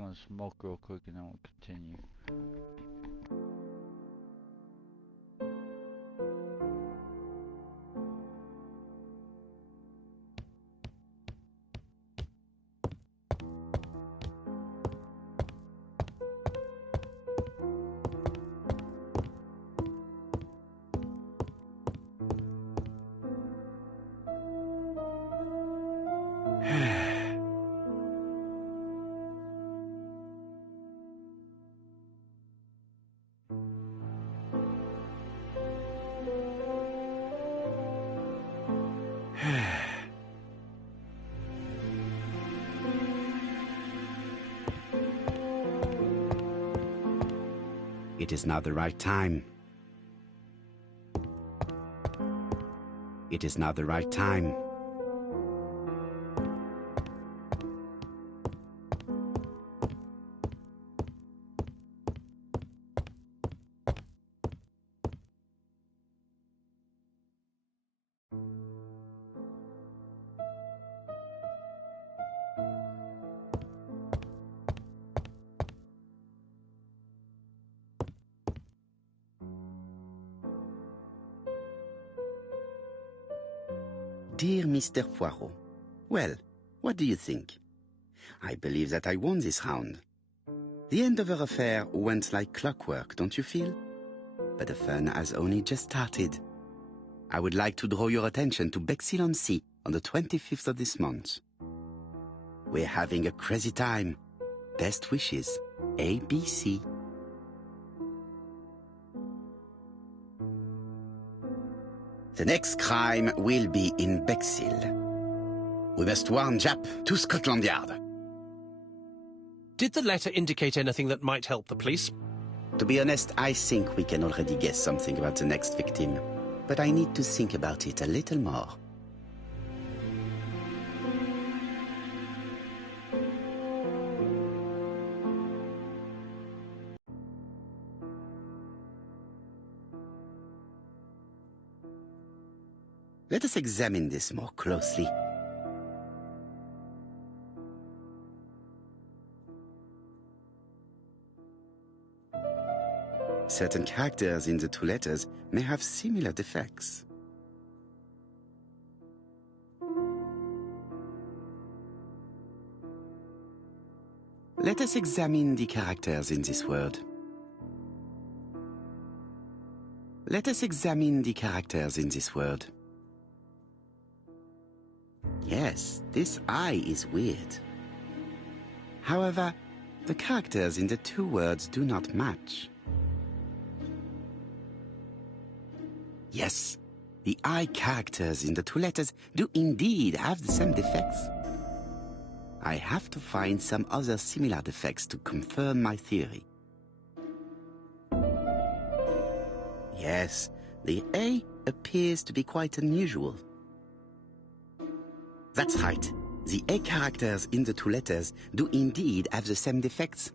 gonna smoke real quick and then we'll continue. It is now the right time. It is now the right time. Dear Mr. Poirot, well, what do you think? I believe that I won this round. The end of our affair went like clockwork, don't you feel? But the fun has only just started. I would like to draw your attention to Bexhill-on-Sea on the 25th of this month. We're having a crazy time. Best wishes, ABC. The next crime will be in Bexhill. We must warn Japp to Scotland Yard. Did the letter indicate anything that might help the police? To be honest, I think we can already guess something about the next victim. But I need to think about it a little more. Let us examine this more closely. Certain characters in the two letters may have similar defects. Let us examine the characters in this word. Let us examine the characters in this word. Yes, this I is weird. However, the characters in the two words do not match. Yes, the I characters in the two letters do indeed have the same defects. I have to find some other similar defects to confirm my theory. Yes, the A appears to be quite unusual. That's right. The A characters in the two letters do indeed have the same defects.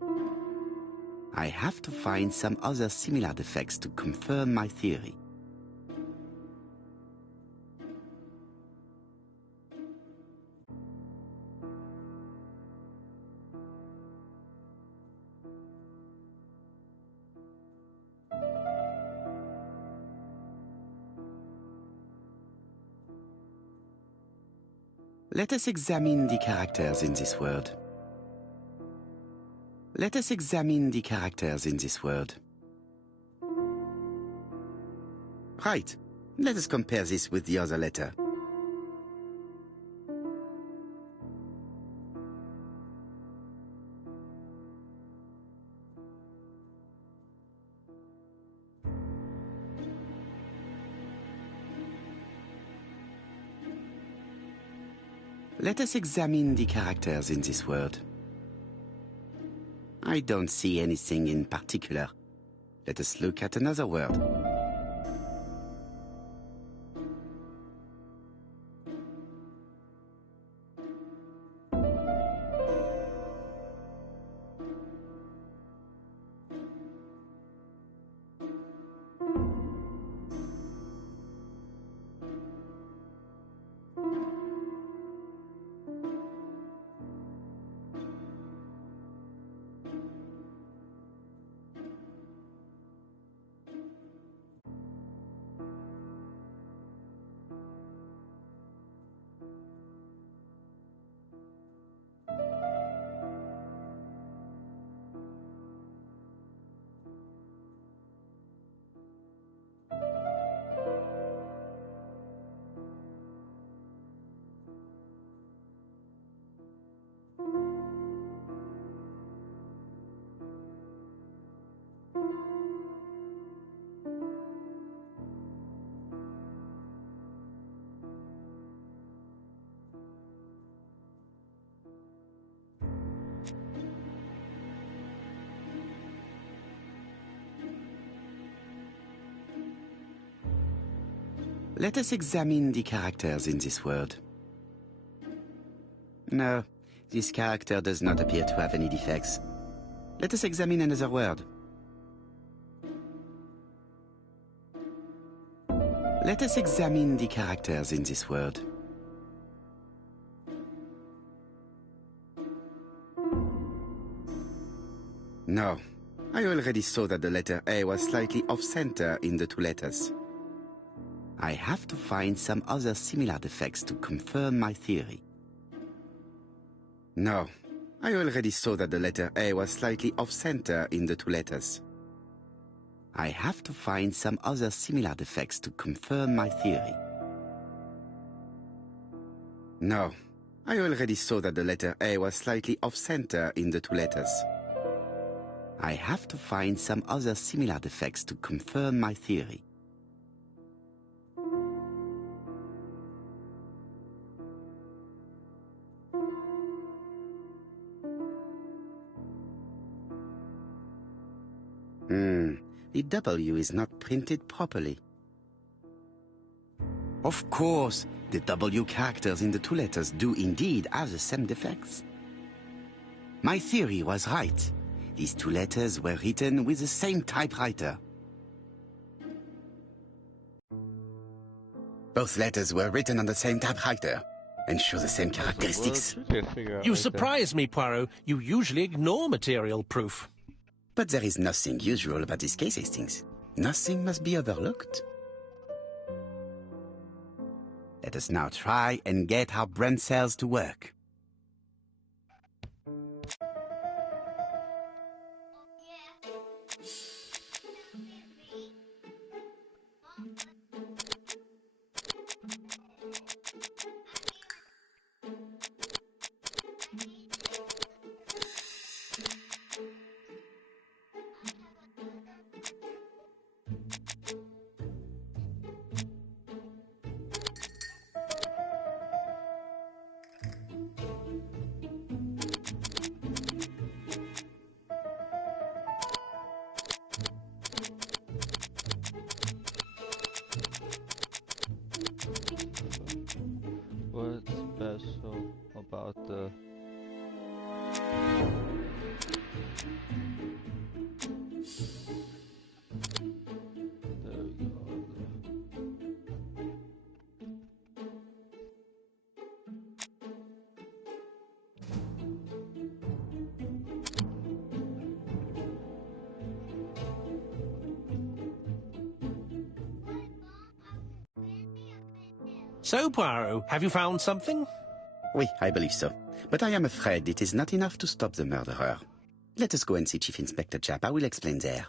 I have to find some other similar defects to confirm my theory. Let us examine the characters in this word. Let us examine the characters in this word. Right. Let us compare this with the other letter. Let us examine the characters in this word. I don't see anything in particular. Let us look at another word. Let us examine the characters in this word. No, this character does not appear to have any defects. Let us examine another word. Let us examine the characters in this word. No, I already saw that the letter A was slightly off-center in the two letters. I have to find some other similar defects to confirm my theory. No, I already saw that the letter A was slightly off-center in the two letters. I have to find some other similar defects to confirm my theory. No, I already saw that the letter A was slightly off-center in the two letters. I have to find some other similar defects to confirm my theory. The W is not printed properly. Of course, the W characters in the two letters do indeed have the same defects. My theory was right. These two letters were written with the same typewriter. Both letters were written on the same typewriter and show the same characteristics. You surprise me, Poirot. You usually ignore material proof. But there is nothing usual about this case, Hastings. Nothing must be overlooked. Let us now try and get our brain cells to work. What's special about the So, Poirot, have you found something? Oui, I believe so. But I am afraid it is not enough to stop the murderer. Let us go and see Chief Inspector Japp. I will explain there.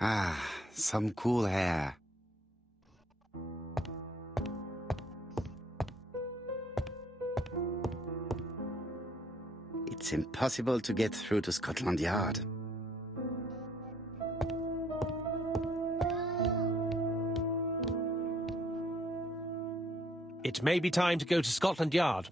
Ah, some cool air. It's impossible to get through to Scotland Yard. It may be time to go to Scotland Yard.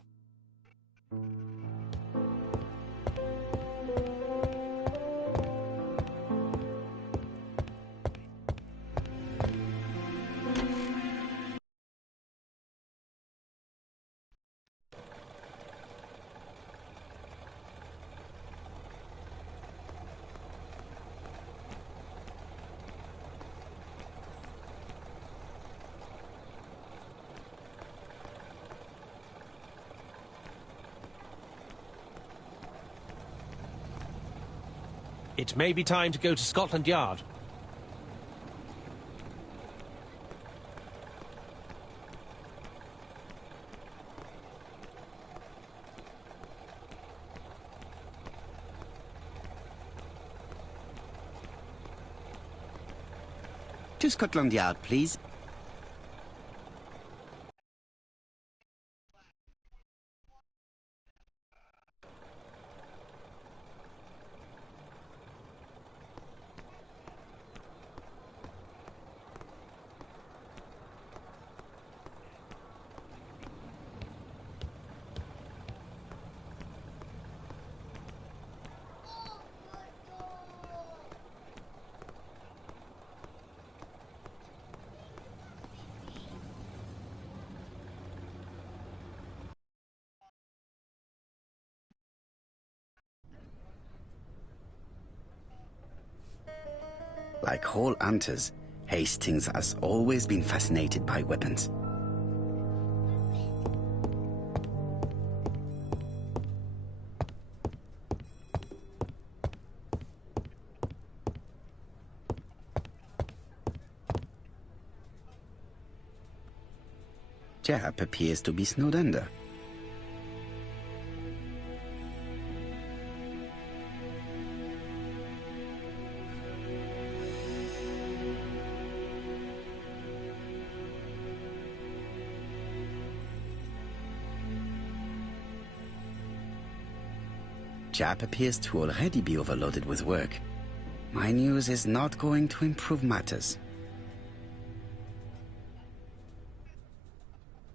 It may be time to go to Scotland Yard. To Scotland Yard, please. Like all hunters, Hastings has always been fascinated by weapons. Japp appears to be snowed under. Japp appears to already be overloaded with work. My news is not going to improve matters.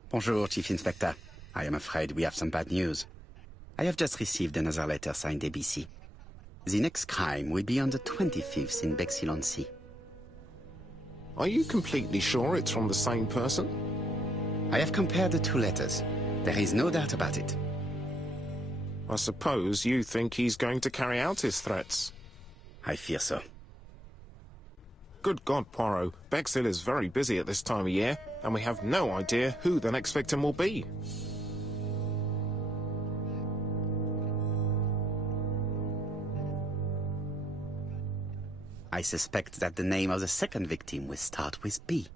Bonjour, Chief Inspector. I am afraid we have some bad news. I have just received another letter signed ABC. The next crime will be on the 25th in Bexhill-on-Sea. Are you completely sure it's from the same person? I have compared the two letters. There is no doubt about it. I suppose you think he's going to carry out his threats. I fear so. Good God, Poirot. Bexhill is very busy at this time of year, and we have no idea who the next victim will be. I suspect that the name of the second victim will start with B.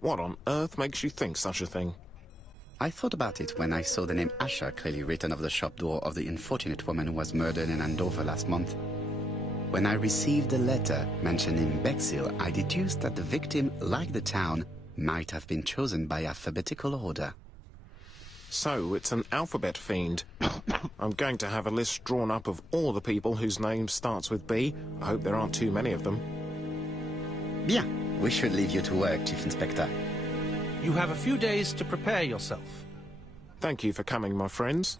What on earth makes you think such a thing? I thought about it when I saw the name Asher clearly written over the shop door of the unfortunate woman who was murdered in Andover last month. When I received the letter mentioning Bexhill, I deduced that the victim, like the town, might have been chosen by alphabetical order. So, it's an alphabet fiend. I'm going to have a list drawn up of all the people whose name starts with B. I hope there aren't too many of them. Bien. We should leave you to work, Chief Inspector. You have a few days to prepare yourself. Thank you for coming, my friends.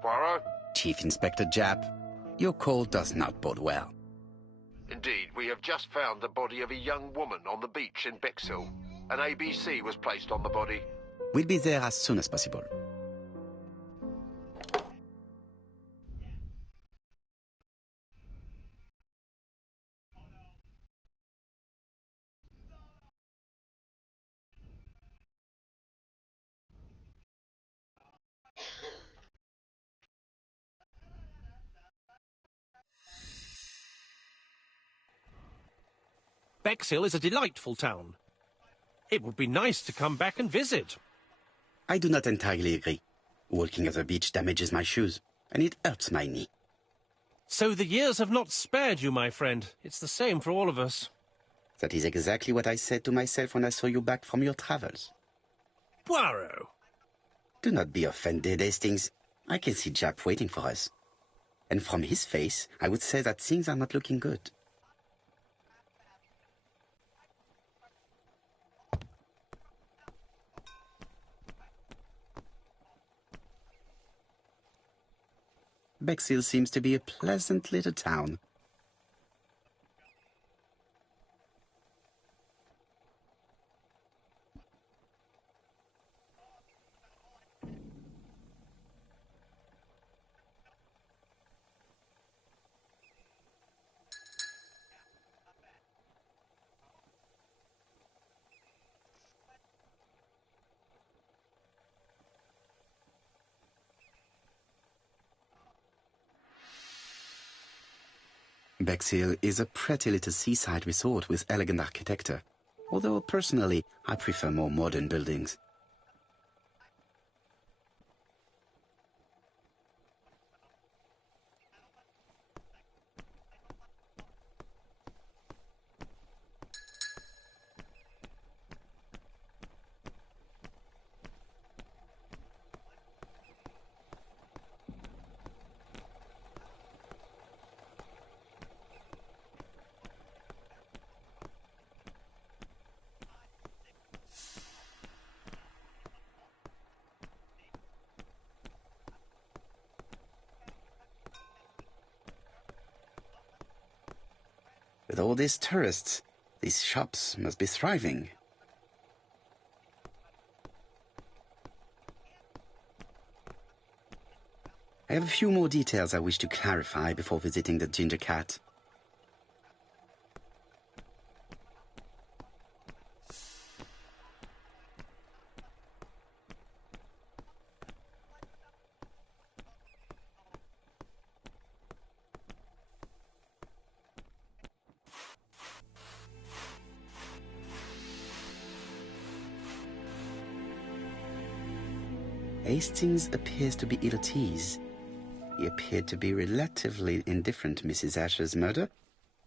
Poirot? Chief Inspector Japp, your call does not bode well. Indeed, we have just found the body of a young woman on the beach in Bexhill. An ABC was placed on the body. We'll be there as soon as possible. Bexhill is a delightful town. It would be nice to come back and visit. I do not entirely agree. Walking at the beach damages my shoes, and it hurts my knee. So the years have not spared you, my friend. It's the same for all of us. That is exactly what I said to myself when I saw you back from your travels. Poirot! Do not be offended, Hastings. I can see Japp waiting for us. And from his face, I would say that things are not looking good. Bexhill seems to be a pleasant little town. Bexhill is a pretty little seaside resort with elegant architecture, although personally I prefer more modern buildings. With all these tourists, these shops must be thriving. I have a few more details I wish to clarify before visiting the Ginger Cat. Hastings appears to be ill at ease. He appeared to be relatively indifferent to Mrs. Asher's murder,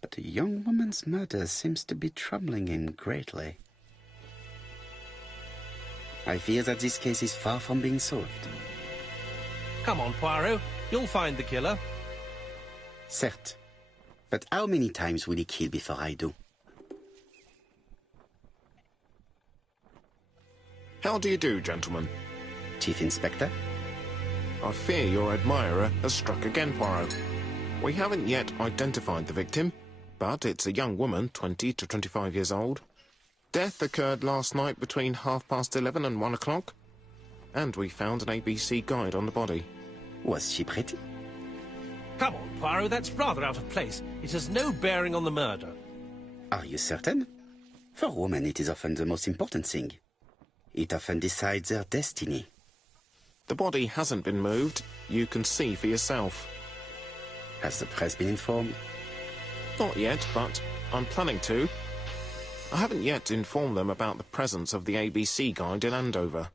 but a young woman's murder seems to be troubling him greatly. I fear that this case is far from being solved. Come on, Poirot. You'll find the killer. Certes. But how many times will he kill before I do? How do you do, gentlemen? Chief Inspector? I fear your admirer has struck again, Poirot. We haven't yet identified the victim, but it's a young woman, 20 to 25 years old. Death occurred last night between 11:30 and 1 o'clock, and we found an ABC guide on the body. Was she pretty? Come on, Poirot, that's rather out of place. It has no bearing on the murder. Are you certain? For women, it is often the most important thing. It often decides their destiny. The body hasn't been moved. You can see for yourself. Has the press been informed? Not yet, but I'm planning to. I haven't yet informed them about the presence of the ABC guide in Andover.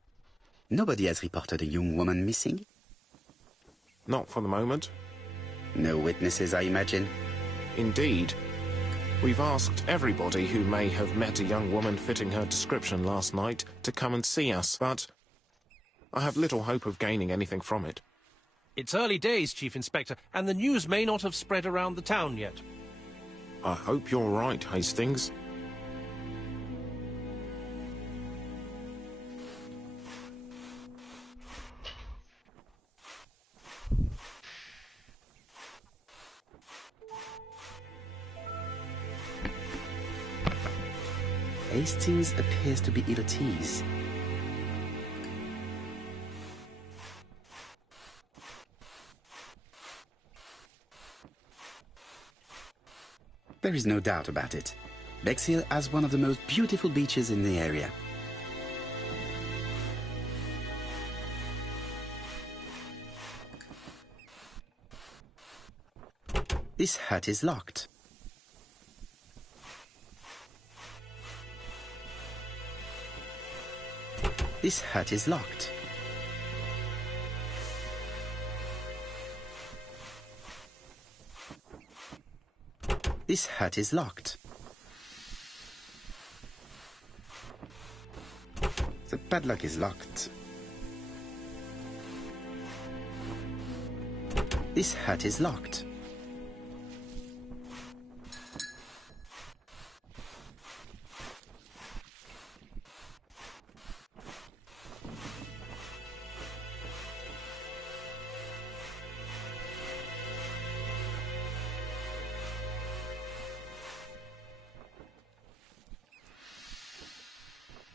Nobody has reported a young woman missing? Not for the moment. No witnesses, I imagine. Indeed. We've asked everybody who may have met a young woman fitting her description last night to come and see us, but I have little hope of gaining anything from it. It's early days, Chief Inspector, and the news may not have spread around the town yet. I hope you're right, Hastings. Hastings appears to be ill at ease. There is no doubt about it. Bexhill has one of the most beautiful beaches in the area. This hut is locked. This hut is locked. This hut is locked. The padlock is locked. This hut is locked.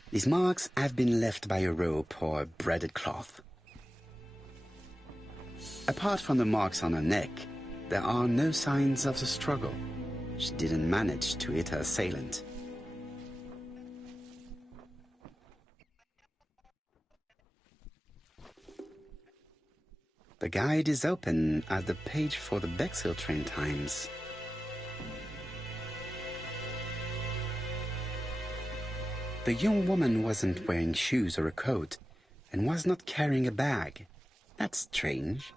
These marks have been left by a rope or a braided cloth. Apart from the marks on her neck, there are no signs of the struggle. She didn't manage to hit her assailant. The guide is open at the page for the Bexhill train times. The young woman wasn't wearing shoes or a coat and was not carrying a bag. That's strange.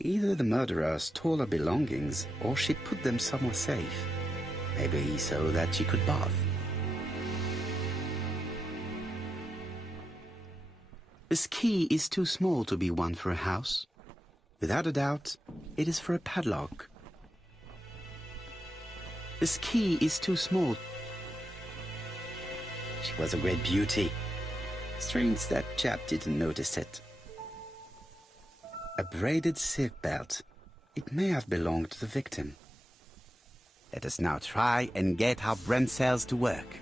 Either the murderer stole her belongings or she put them somewhere safe. Maybe so that she could bath. This key is too small to be one for a house. Without a doubt, it is for a padlock. This key is too small. She was a great beauty. Strange that chap didn't notice it. A braided silk belt. It may have belonged to the victim. Let us now try and get our brain cells to work.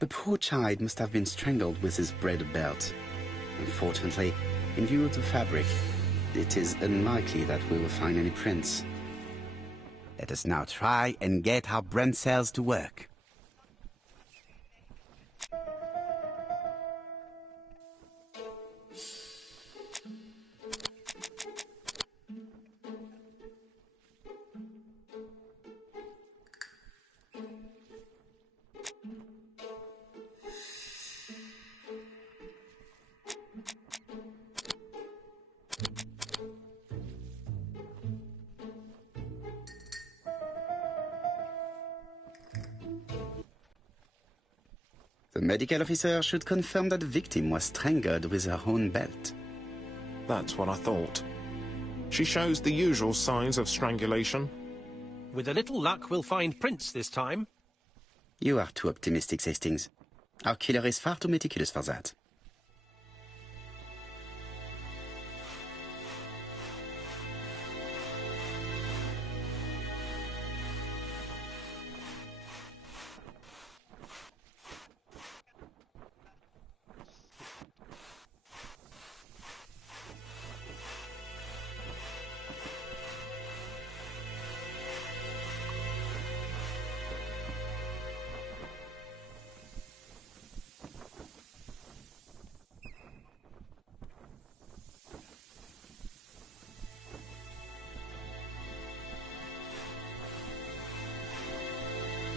The poor child must have been strangled with his braided belt. Unfortunately, in view of the fabric, it is unlikely that we will find any prints. Let us now try and get our brain cells to work. The medical officer should confirm that the victim was strangled with her own belt. That's what I thought. She shows the usual signs of strangulation. With a little luck, we'll find prints this time. You are too optimistic, Hastings. Our killer is far too meticulous for that.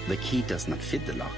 The key does not fit the lock.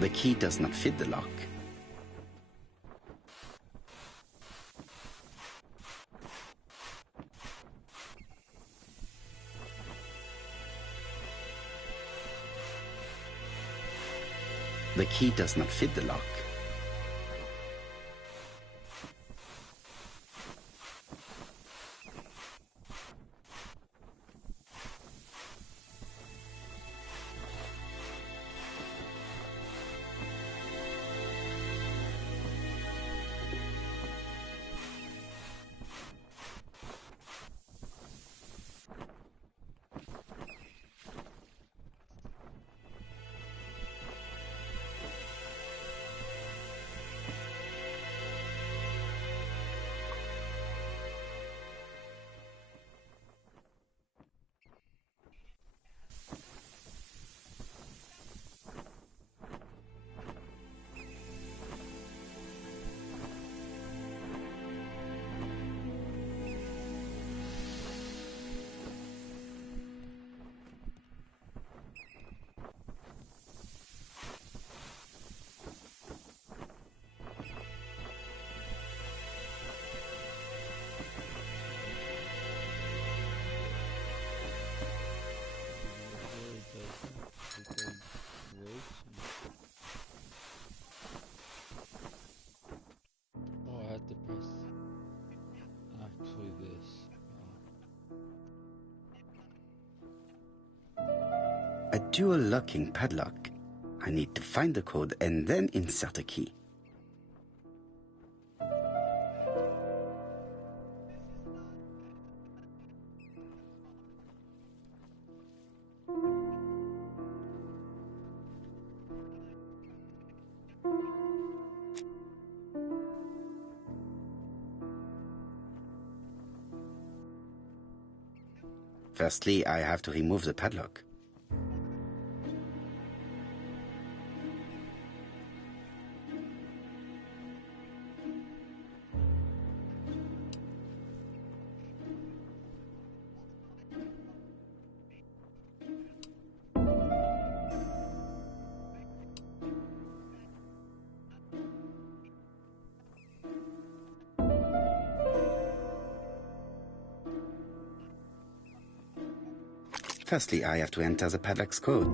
The key does not fit the lock. The key does not fit the lock. Oh, I had to press actually this. A dual locking padlock. I need to find the code and then insert a key. Firstly, I have to remove the padlock. Firstly, I have to enter the padlock's code.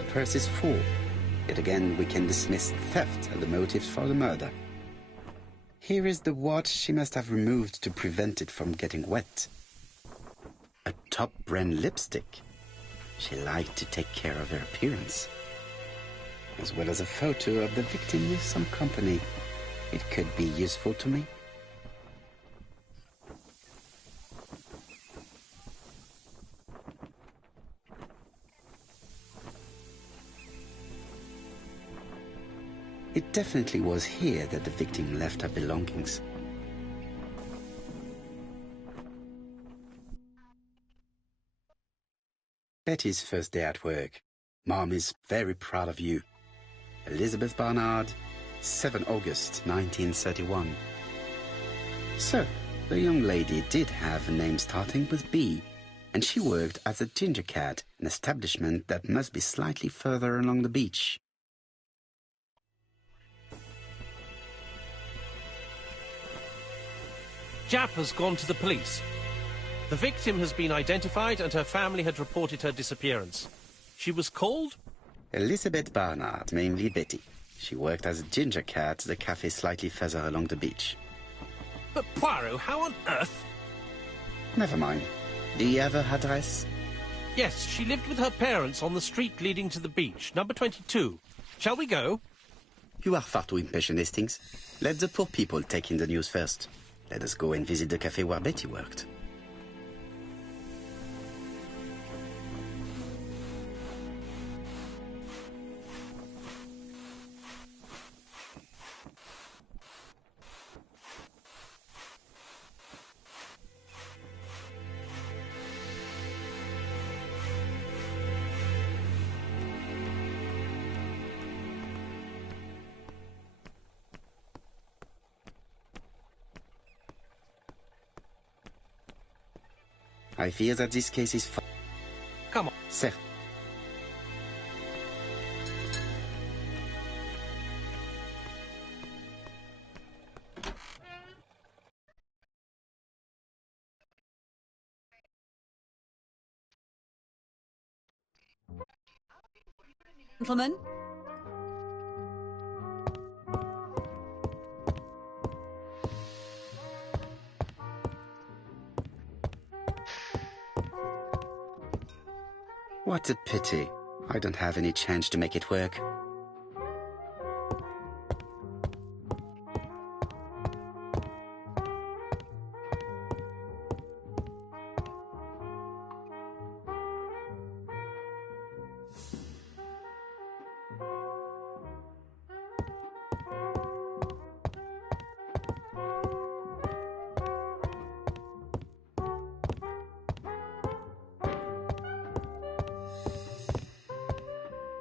The purse is full. Yet again, we can dismiss theft as the motive for the murder. Here is the watch she must have removed to prevent it from getting wet. A top-brand lipstick. She liked to take care of her appearance. As well as a photo of the victim with some company. It could be useful to me. It definitely was here that the victim left her belongings. Betty's first day at work. Mom is very proud of you. Elizabeth Barnard, 7 August 1931. So, the young lady did have a name starting with B, and she worked as a ginger cat, an establishment that must be slightly further along the beach. Jap has gone to the police. The victim has been identified and her family had reported her disappearance. She was called? Elizabeth Barnard, mainly Betty. She worked as a ginger cat at the cafe slightly further along the beach. But Poirot, how on earth? Never mind. Do you have her address? Yes, she lived with her parents on the street leading to the beach, number 22. Shall we go? You are far too impatient, Hastings. Let the poor people take in the news first. Let us go and visit the cafe where Betty worked. I fear that this case is Come on. Certes. Gentlemen? What a pity. I don't have any change to make it work.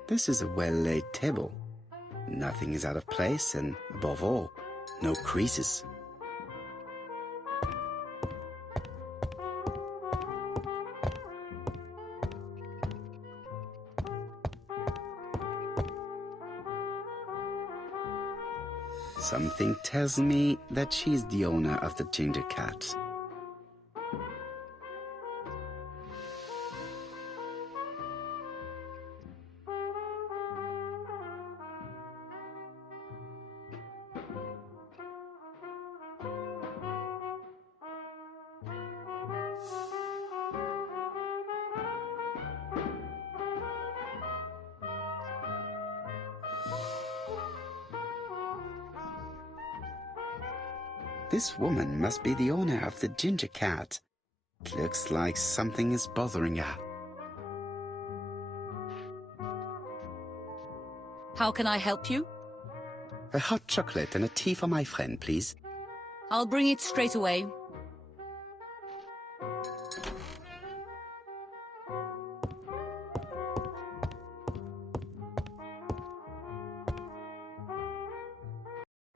This is a well-laid table. Nothing is out of place and, above all, no creases. Something tells me that she's the owner of the ginger cat. This woman must be the owner of the ginger cat. It looks like something is bothering her. How can I help you? A hot chocolate and a tea for my friend, please. I'll bring it straight away.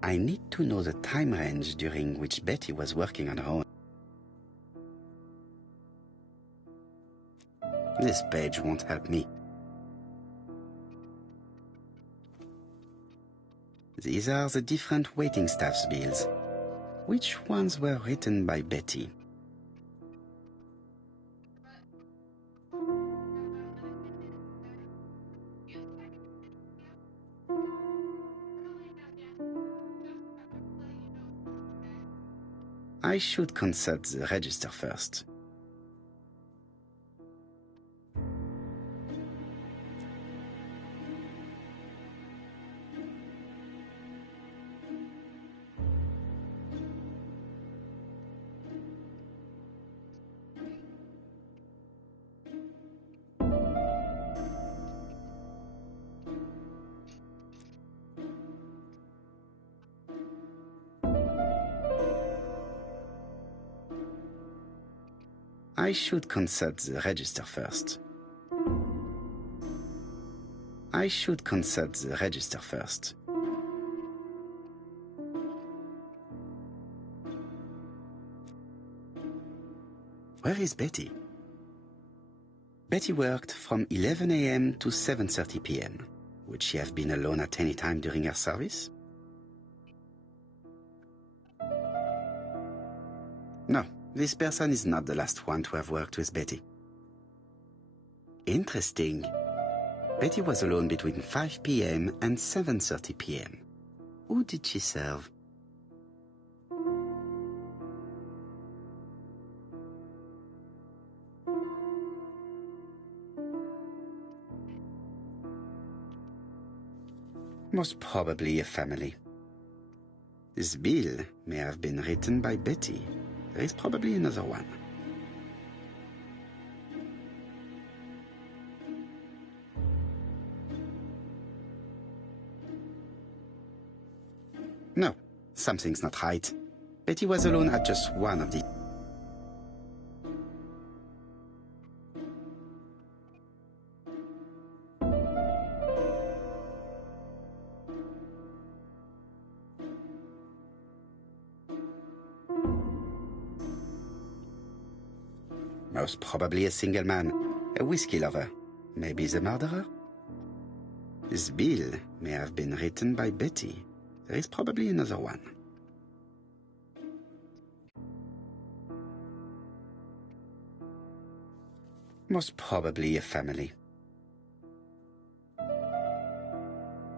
I need to know the time range during which Betty was working on her own. This page won't help me. These are the different waiting staff's bills. Which ones were written by Betty? I should consult the register first. I should consult the register first. I should consult the register first. Where is Betty? Betty worked from 11 a.m. to 7:30 p.m. Would she have been alone at any time during her service? No. This person is not the last one to have worked with Betty. Interesting. Betty was alone between 5 p.m. and 7:30 p.m. Who did she serve? Most probably a family. This bill may have been written by Betty. There is probably another one. No, something's not right. Betty was alone at just one of the... Most probably a single man, a whiskey lover, maybe the murderer. This bill may have been written by Betty. There is probably another one. Most probably a family.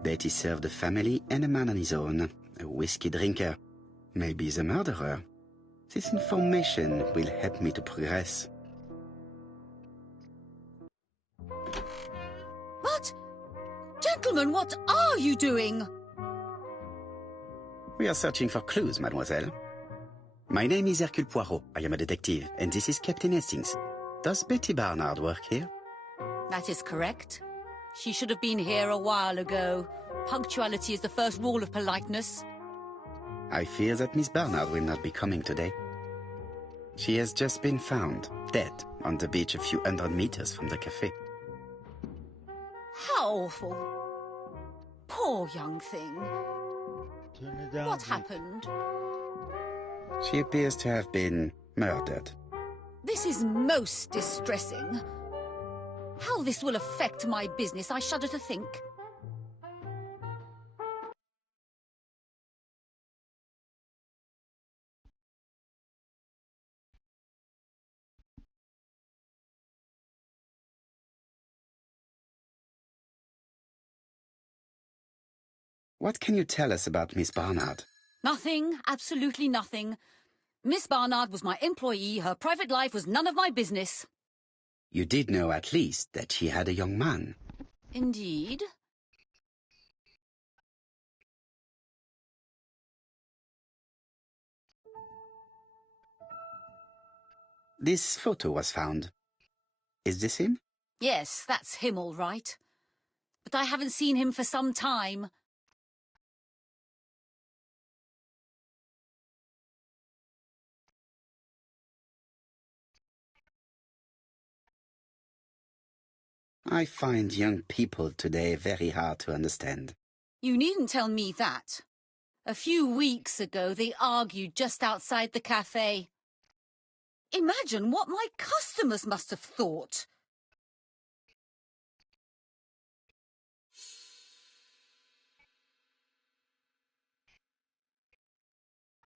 Betty served a family and a man on his own, a whiskey drinker, maybe the murderer. This information will help me to progress. But, gentlemen, what are you doing? We are searching for clues, mademoiselle. My name is Hercule Poirot. I am a detective, and this is Captain Hastings. Does Betty Barnard work here? That is correct. She should have been here a while ago. Punctuality is the first rule of politeness. I fear that Miss Barnard will not be coming today. She has just been found, dead, on the beach a few hundred meters from the cafe. How awful. Poor young thing. Turn it down. What happened? She appears to have been murdered. This is most distressing. How this will affect my business, I shudder to think. What can you tell us about Miss Barnard? Nothing, absolutely nothing. Miss Barnard was my employee. Her private life was none of my business. You did know at least that she had a young man. Indeed. This photo was found. Is this him? Yes, that's him all right. But I haven't seen him for some time. I find young people today very hard to understand. You needn't tell me that. A few weeks ago, they argued just outside the cafe. Imagine what my customers must have thought.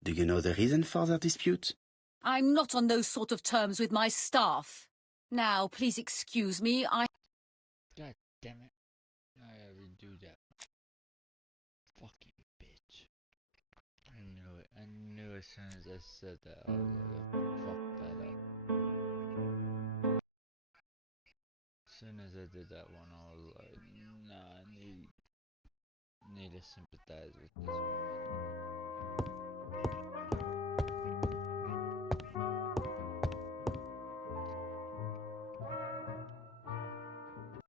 Do you know the reason for their dispute? I'm not on those sort of terms with my staff. Now, please excuse me, God damn it. I ever do that. Fucking bitch. I knew it. I knew as soon as I said that I was gonna fuck that up. As soon as I did that one, I was like, nah, I need to sympathize with this woman.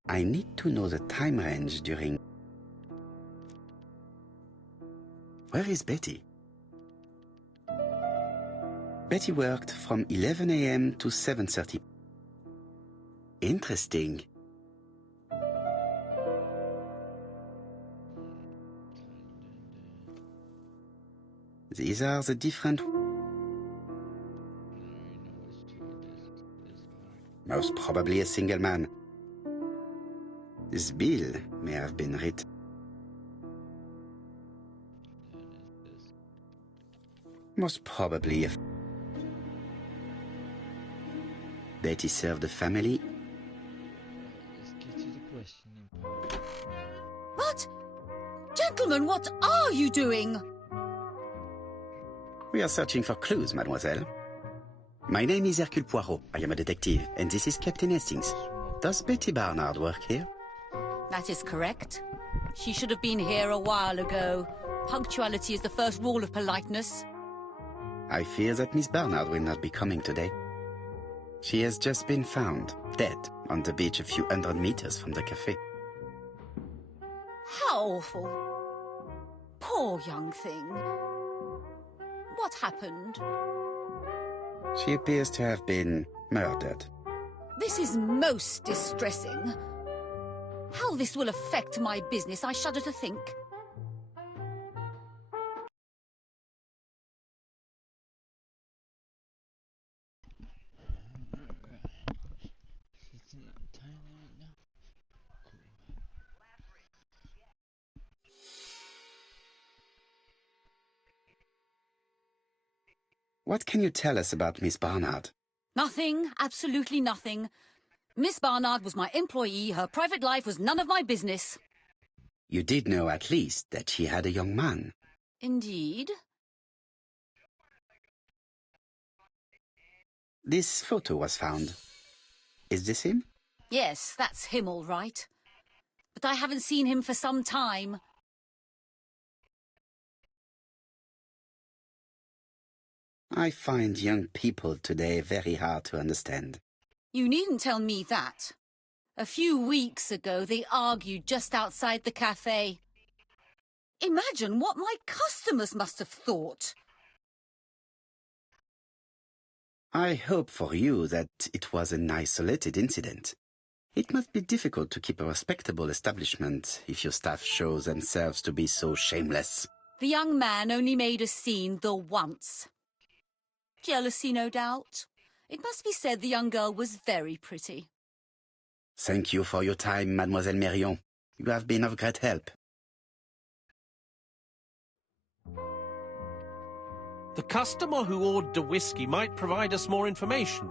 I need to know the time range during... Where is Betty? Betty worked from 11 a.m. to 7:30. Interesting. These are the different... Most probably a single man. This bill may have been written. Most probably a... Betty served a family. Let's get to the questioning part. But, gentlemen, what are you doing? We are searching for clues, mademoiselle. My name is Hercule Poirot. I am a detective, and this is Captain Hastings. Does Betty Barnard work here? That is correct. She should have been here a while ago. Punctuality is the first rule of politeness. I fear that Miss Barnard will not be coming today. She has just been found, dead, on the beach a few hundred meters from the cafe. How awful. Poor young thing. What happened? She appears to have been murdered. This is most distressing. How this will affect my business, I shudder to think. It's not time right now. Cool. What can you tell us about Miss Barnard? Nothing, absolutely nothing. Miss Barnard was my employee. Her private life was none of my business. You did know at least that she had a young man. Indeed. This photo was found. Is this him? Yes, that's him all right. But I haven't seen him for some time. I find young people today very hard to understand. You needn't tell me that. A few weeks ago, they argued just outside the cafe. Imagine what my customers must have thought. I hope for you that it was an isolated incident. It must be difficult to keep a respectable establishment if your staff show themselves to be so shameless. The young man only made a scene the once. Jealousy, no doubt. It must be said the young girl was very pretty. Thank you for your time, Mademoiselle Mérion. You have been of great help. The customer who ordered the whiskey might provide us more information.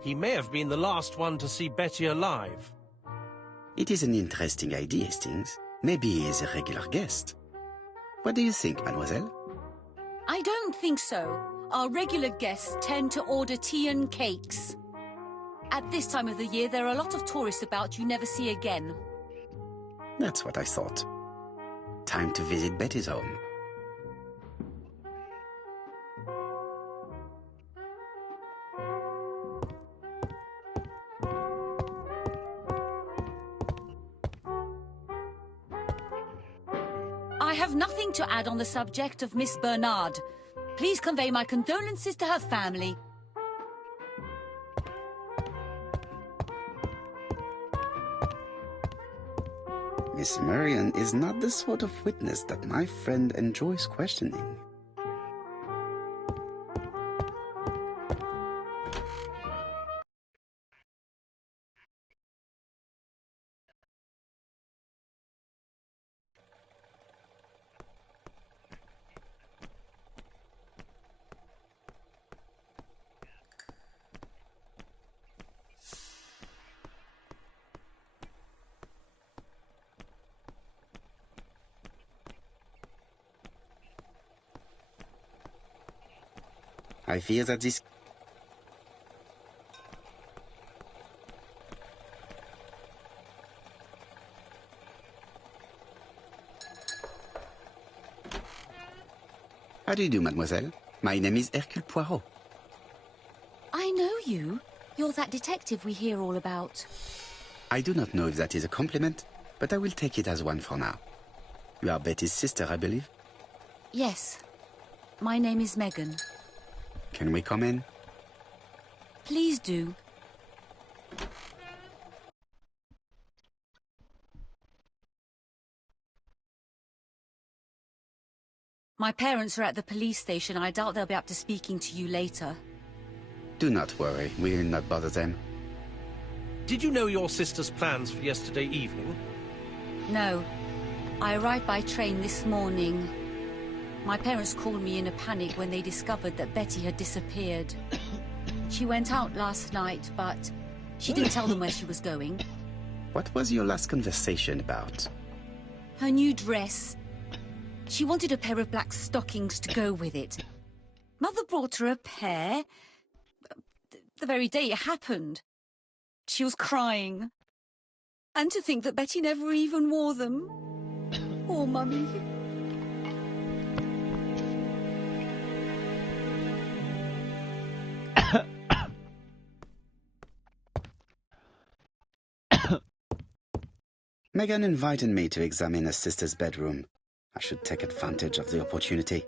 He may have been the last one to see Betty alive. It is an interesting idea, Hastings. Maybe he is a regular guest. What do you think, mademoiselle? I don't think so. Our regular guests tend to order tea and cakes. At this time of the year, there are a lot of tourists about you never see again. That's what I thought. Time to visit Betty's home. I have nothing to add on the subject of Miss Bernard. Please convey my condolences to her family. Miss Marion is not the sort of witness that my friend enjoys questioning. I fear that this... How do you do, mademoiselle? My name is Hercule Poirot. I know you. You're that detective we hear all about. I do not know if that is a compliment, but I will take it as one for now. You are Betty's sister, I believe? Yes. My name is Megan. Can we come in? Please do. My parents are at the police station. I doubt they'll be up to speaking to you later. Do not worry, we will not bother them. Did you know your sister's plans for yesterday evening? No. I arrived by train this morning. My parents called me in a panic when they discovered that Betty had disappeared. She went out last night, but she didn't tell them where she was going. What was your last conversation about? Her new dress. She wanted a pair of black stockings to go with it. Mother brought her a pair. The very day it happened. She was crying. And to think that Betty never even wore them. Poor Mummy. Megan invited me to examine her sister's bedroom. I should take advantage of the opportunity.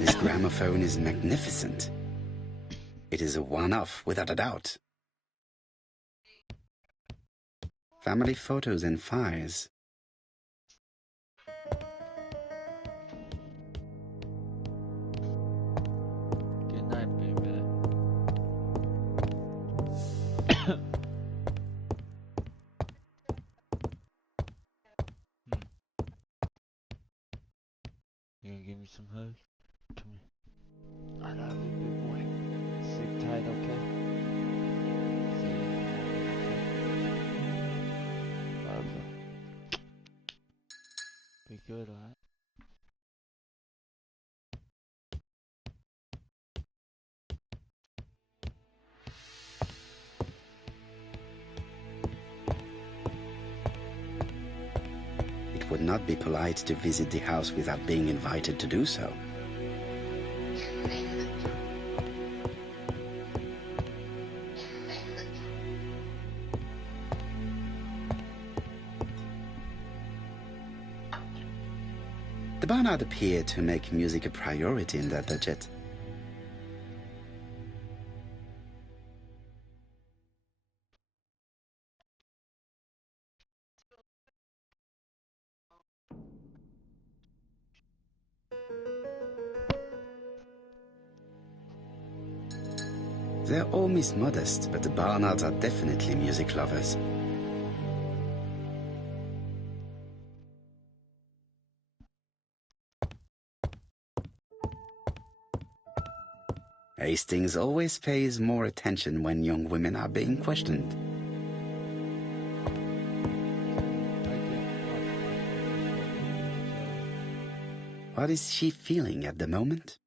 This gramophone is magnificent. It is a one-off, without a doubt. Family photos and files. Good night, baby. You gonna give me some hugs? Come here. I love you, big boy. Sit tight, okay? good at. It would not be polite to visit the house without being invited to do so. The Barnard appeared to make music a priority in their budget. They're all Miss Modest, but the Barnards are definitely music lovers. Hastings always pays more attention when young women are being questioned. What is she feeling at the moment?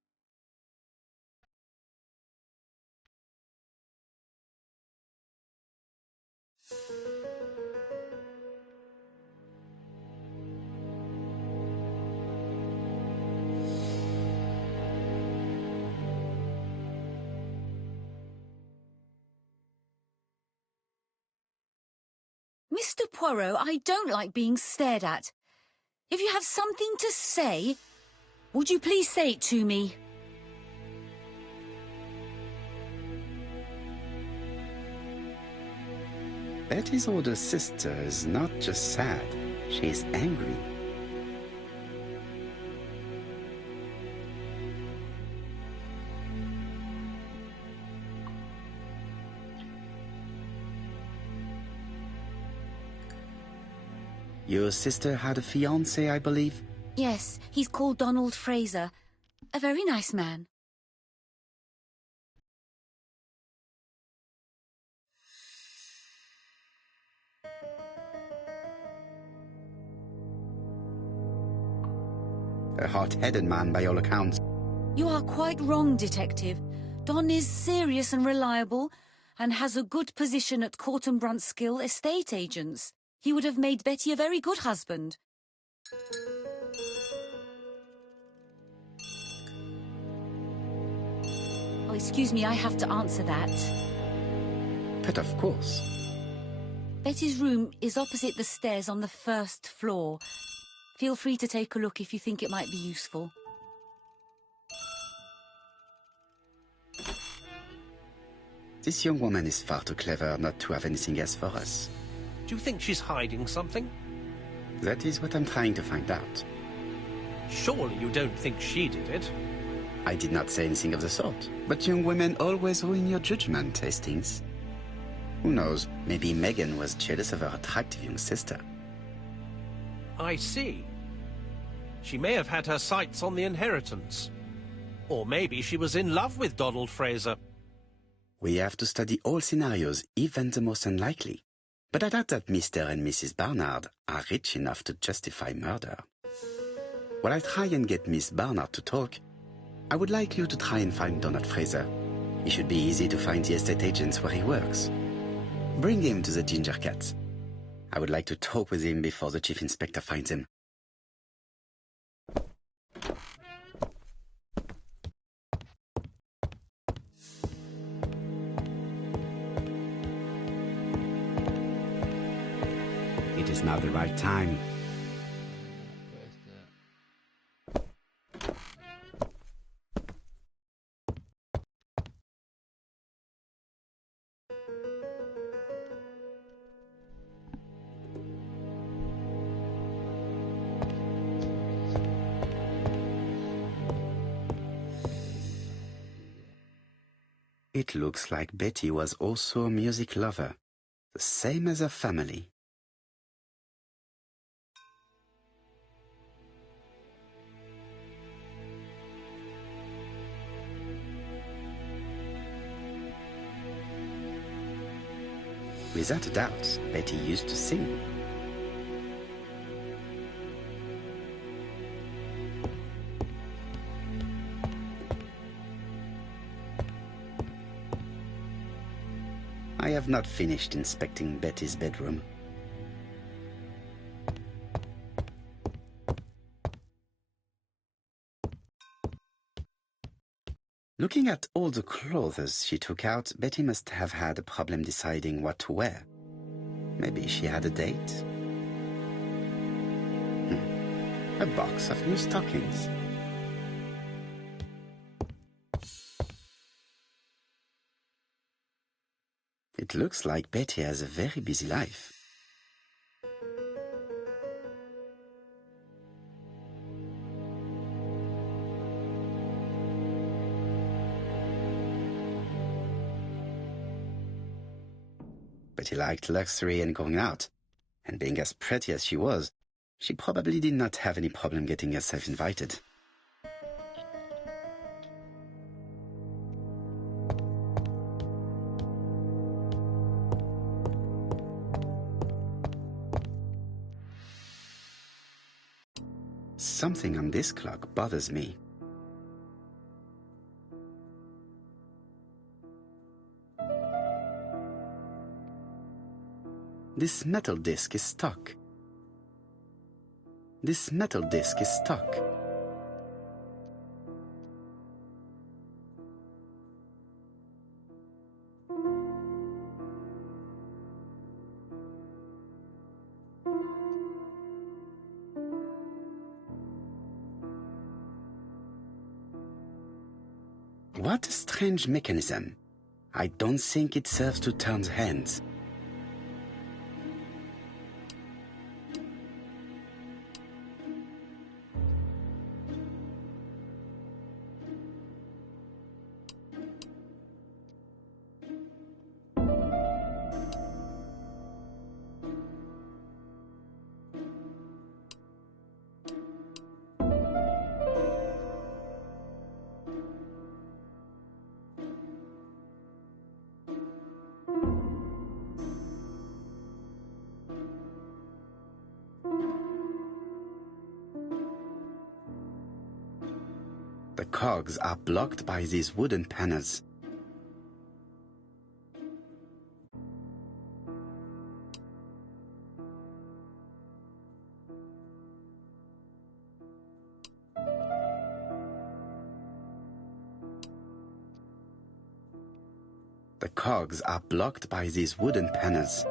Mr. Poirot, I don't like being stared at. If you have something to say, would you please say it to me? Betty's older sister is not just sad, she's angry. Your sister had a fiancé, I believe? Yes, he's called Donald Fraser. A very nice man. A hot-headed man by all accounts. You are quite wrong, Detective. Don is serious and reliable, and has a good position at Court and Brunskill estate agents. He would have made Betty a very good husband. Oh, excuse me, I have to answer that. But of course. Betty's room is opposite the stairs on the first floor. Feel free to take a look if you think it might be useful. This young woman is far too clever not to have anything else for us. Do you think she's hiding something? That is what I'm trying to find out. Surely you don't think she did it? I did not say anything of the sort. But young women always ruin your judgment, Hastings. Who knows, maybe Megan was jealous of her attractive young sister. I see. She may have had her sights on the inheritance. Or maybe she was in love with Donald Fraser. We have to study all scenarios, even the most unlikely. But I doubt that Mr. and Mrs. Barnard are rich enough to justify murder. While I try and get Miss Barnard to talk, I would like you to try and find Donald Fraser. It should be easy to find the estate agents where he works. Bring him to the Ginger Cat. I would like to talk with him before the Chief Inspector finds him. It is now the right time. Where's that? It looks like Betty was also a music lover, the same as her family. Without a doubt, Betty used to sing. have not finished inspecting Betty's bedroom. Looking at all the clothes she took out, Betty must have had a problem deciding what to wear. Maybe she had a date? A box of new stockings. It looks like Betty has a very busy life. Betty liked luxury and going out, and being as pretty as she was, she probably did not have any problem getting herself invited. Something on this clock bothers me. This metal disc is stuck. This metal disc is stuck. What a strange mechanism. I don't think it serves to turn the hands. The cogs are blocked by these wooden panels. The cogs are blocked by these wooden panels.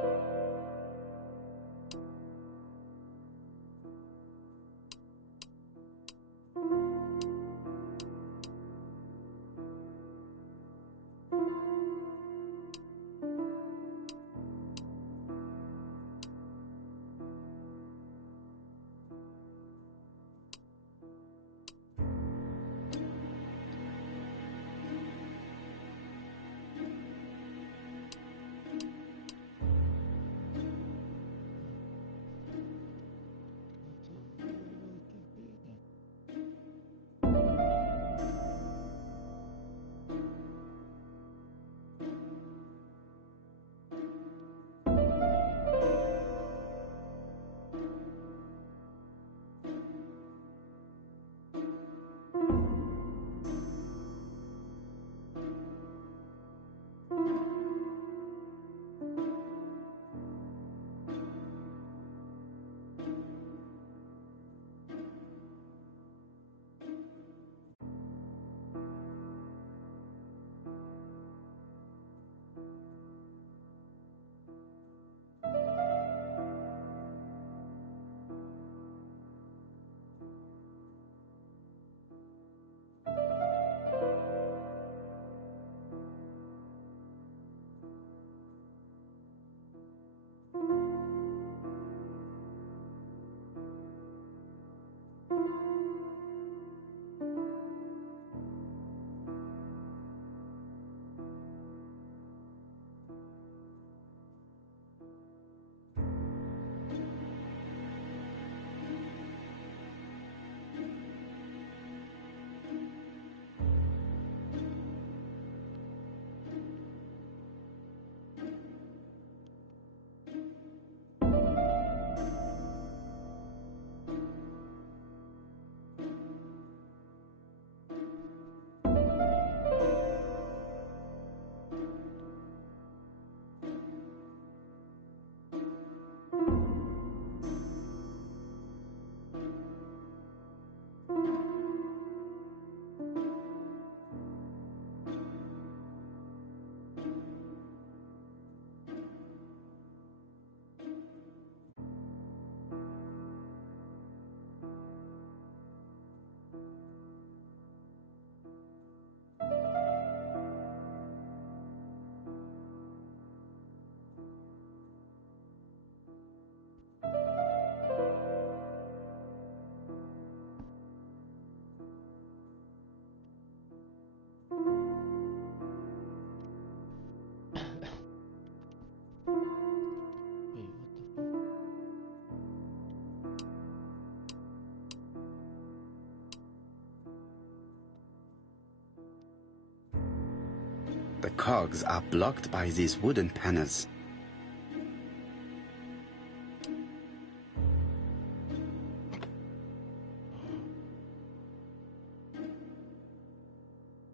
The cogs are blocked by these wooden panels.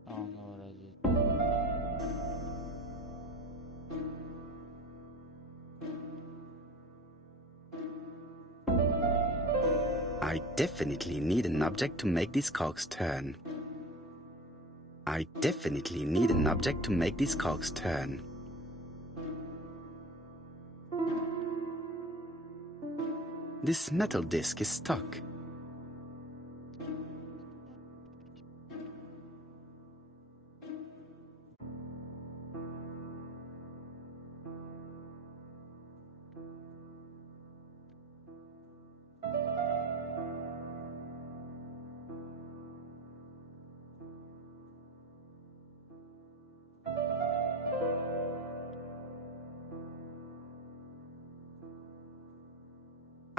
I don't know what I just did. I definitely need an object to make these cogs turn. I definitely need an object to make these cogs turn. This metal disc is stuck.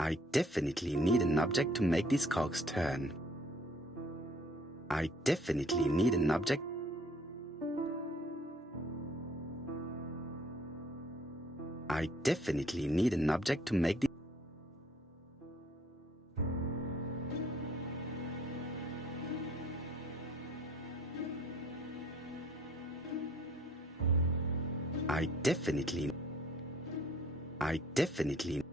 I definitely need an object to make these cogs turn. I definitely need an object. I definitely need an object to make the. I definitely. I definitely.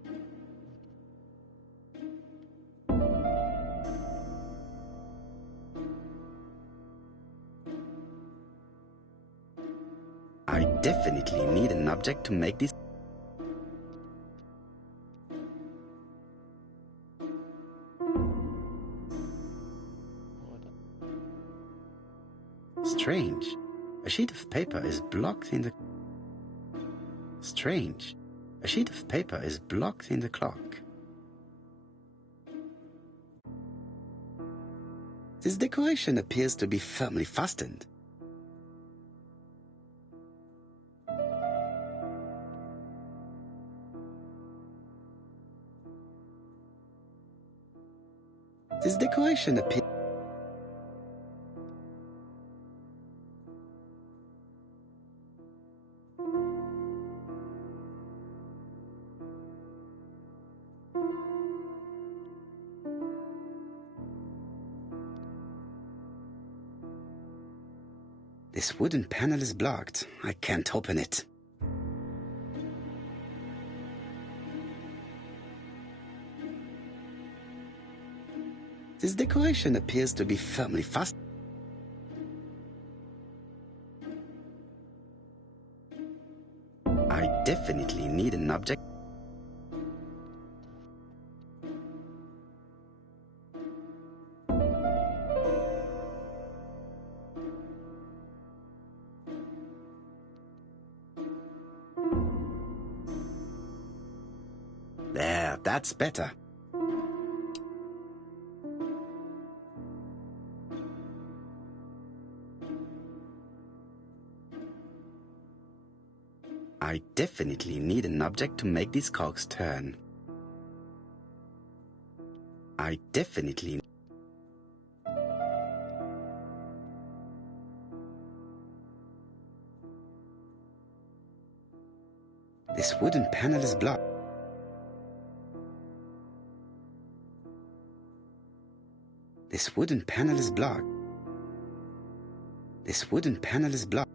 I definitely need an object to make this. Strange. A sheet of paper is blocked in the. Strange. A sheet of paper is blocked in the clock. This decoration appears to be firmly fastened. This decoration appears. This wooden panel is blocked. I can't open it. This decoration appears to be firmly fastened. I definitely need an object. There, that's better. I definitely need an object to make these cogs turn. I definitely. This wooden panel is blocked. This wooden panel is blocked. This wooden panel is blocked.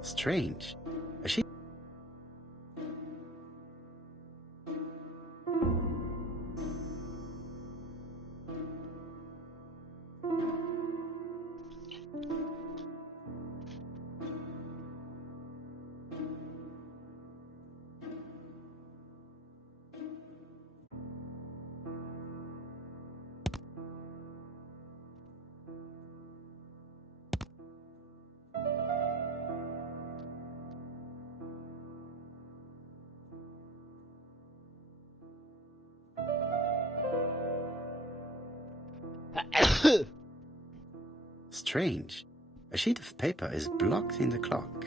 Strange. A sheet. Strange. A sheet of paper is blocked in the clock.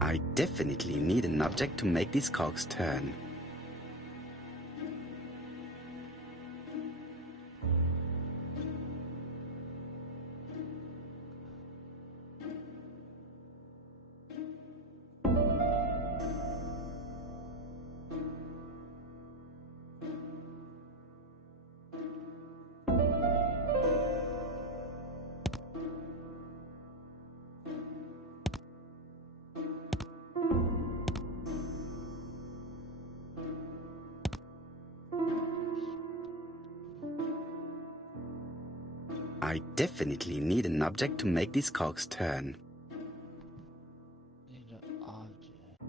I definitely need an object to make these cogs turn. I definitely need an object to make these cogs turn. Need an object.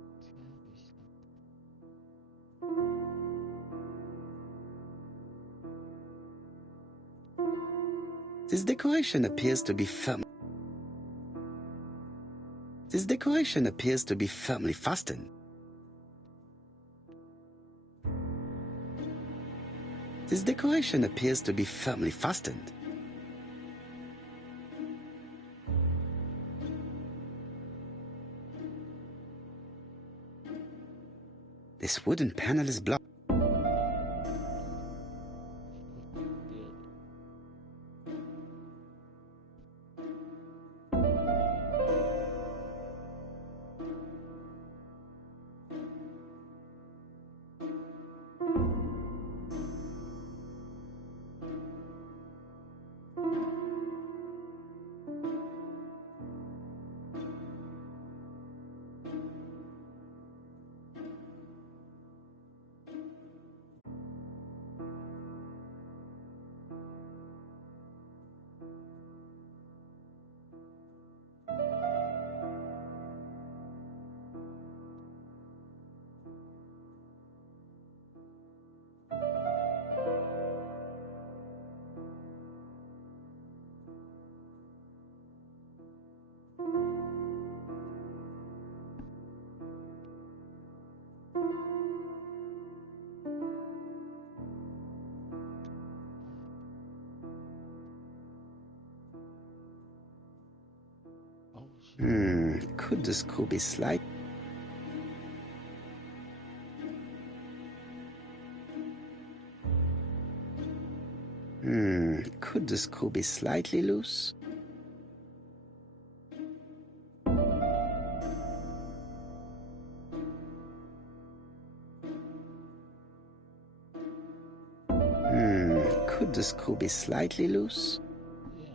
It's gotta be something. This decoration appears to be firm. This decoration appears to be firmly fastened. This decoration appears to be firmly fastened. This wooden panel is blocked. Oh shit. Could the screw be slight? Could the screw be slightly loose? Could the screw be slightly loose? Yeah,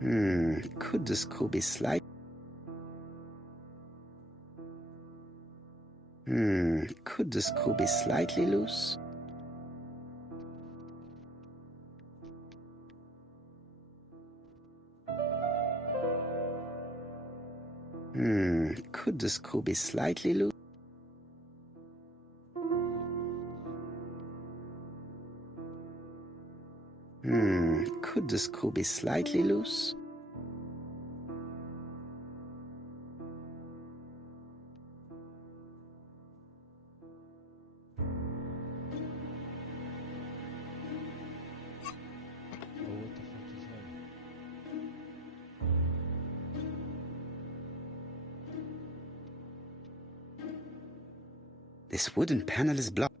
trying. Could the screw be slight? Could the screw be slightly loose? Could the screw be slightly loose? Could the screw be slightly loose? Oh, what the fuck is that? This wooden panel is blocked.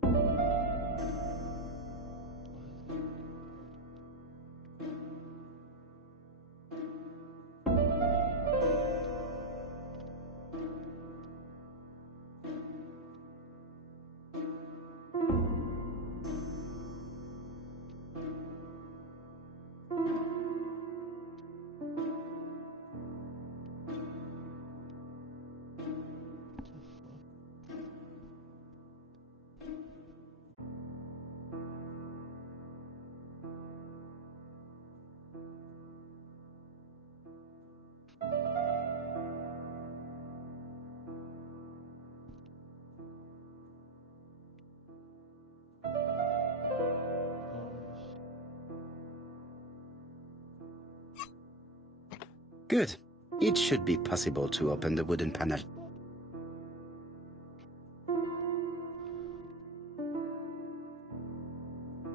Good. It should be possible to open the wooden panel.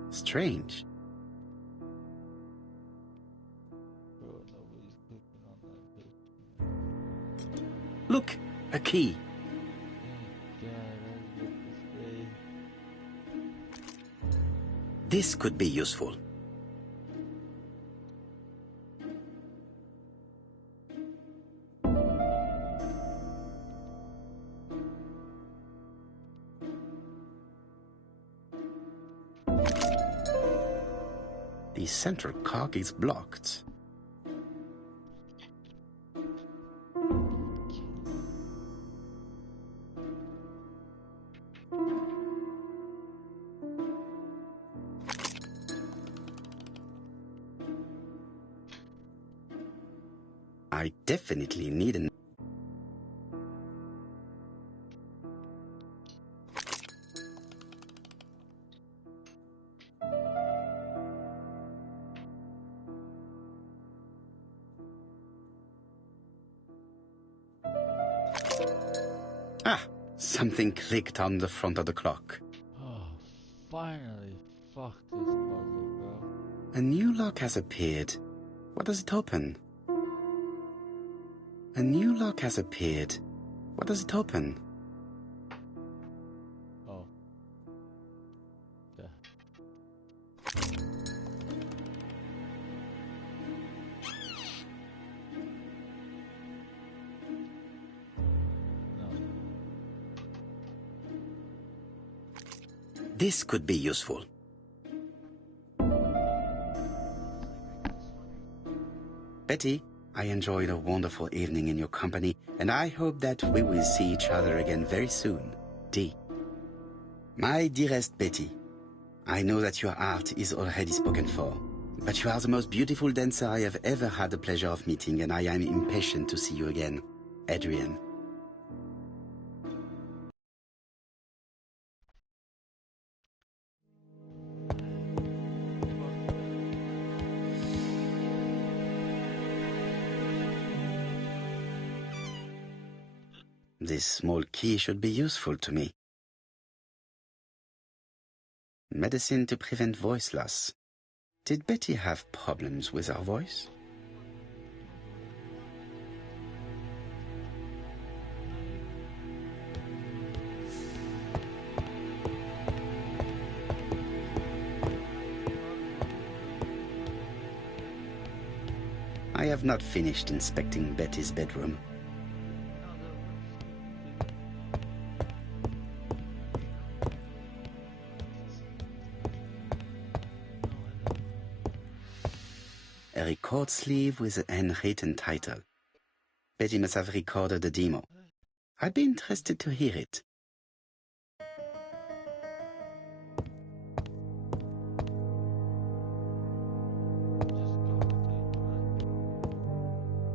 Strange. Bro, nobody's clicking on that bitch. Look, a key. Thank God I looked this way. This could be useful. The central cock is blocked. I definitely need an... Ah, something clicked on the front of the clock. Oh, finally. Fuck this puzzle, bro. A new lock has appeared. What does it open? A new lock has appeared. What does it open? Oh. Yeah. No. This could be useful. Betty, I enjoyed a wonderful evening in your company, and I hope that we will see each other again very soon. D. My dearest Betty, I know that your art is already spoken for, but you are the most beautiful dancer I have ever had the pleasure of meeting, and I am impatient to see you again. Adrian. This small key should be useful to me. Medicine to prevent voice loss. Did Betty have problems with her voice? I have not finished inspecting Betty's bedroom. A record sleeve with an handwritten title. Betty must have recorded the demo. I'd be interested to hear it.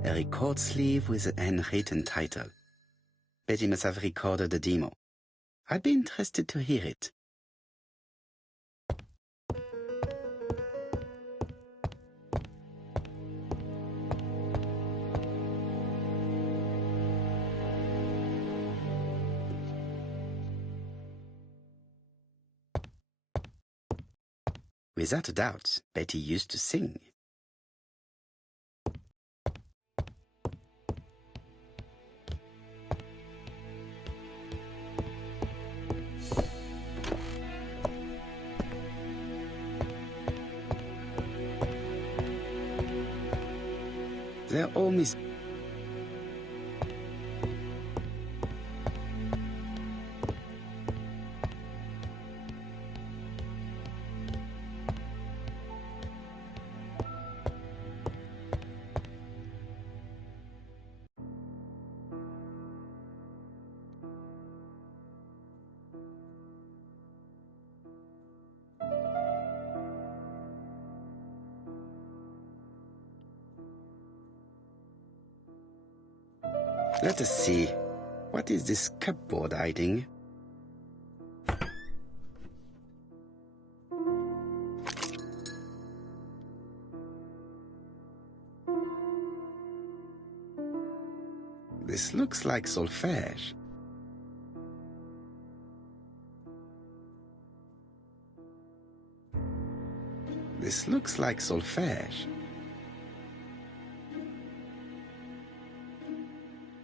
A record sleeve with a handwritten title. Betty must have recorded the demo. I'd be interested to hear it. Without a doubt, Betty used to sing. Their home is... Let us see. What is this cupboard hiding? This looks like solfège. This looks like solfège.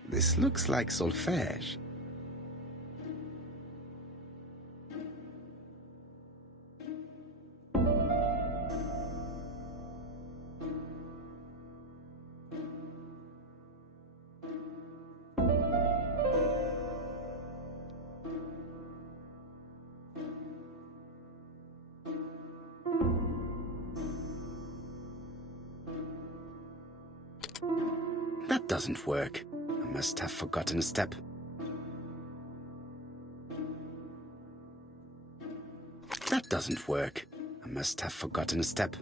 This looks like solfège. That doesn't work. I must have forgotten a step. That doesn't work. I must have forgotten a step.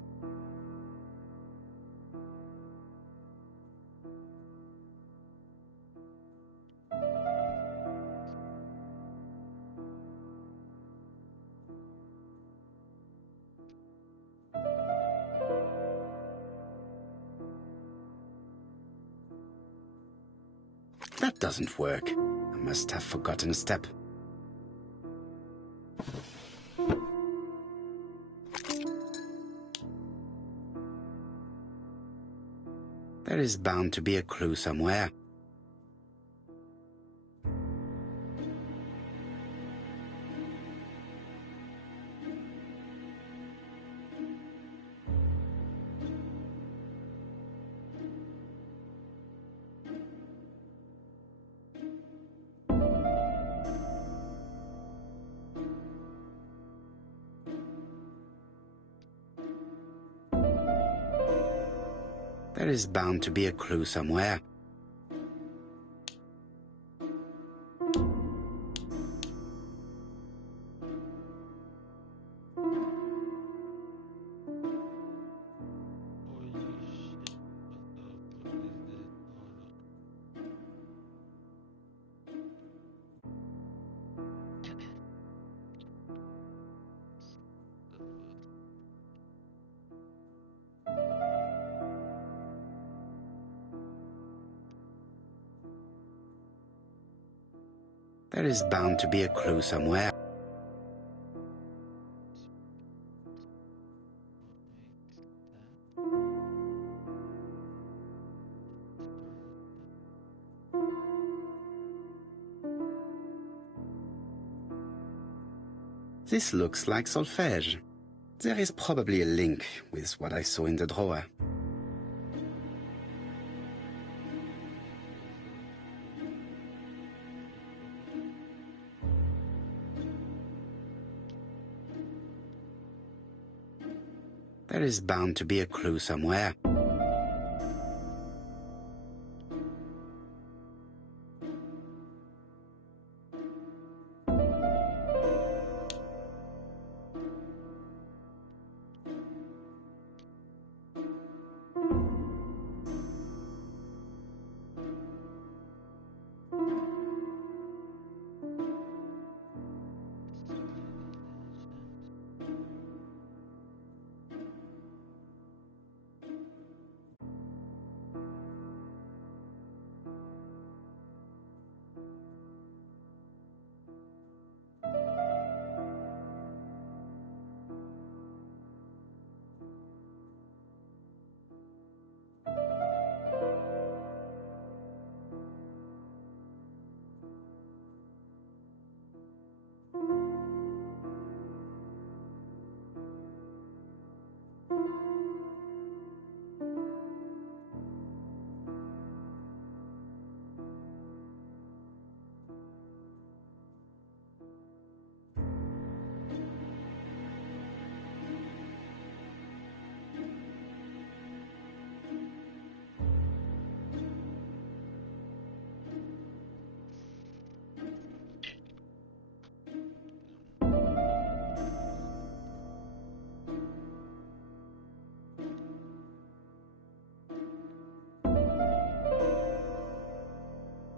That doesn't work. I must have forgotten a step. There is bound to be a clue somewhere. There is bound to be a clue somewhere. Holy shit, what the fuck is this? There is bound to be a clue somewhere. This looks like solfège. There is probably a link with what I saw in the drawer. There is bound to be a clue somewhere.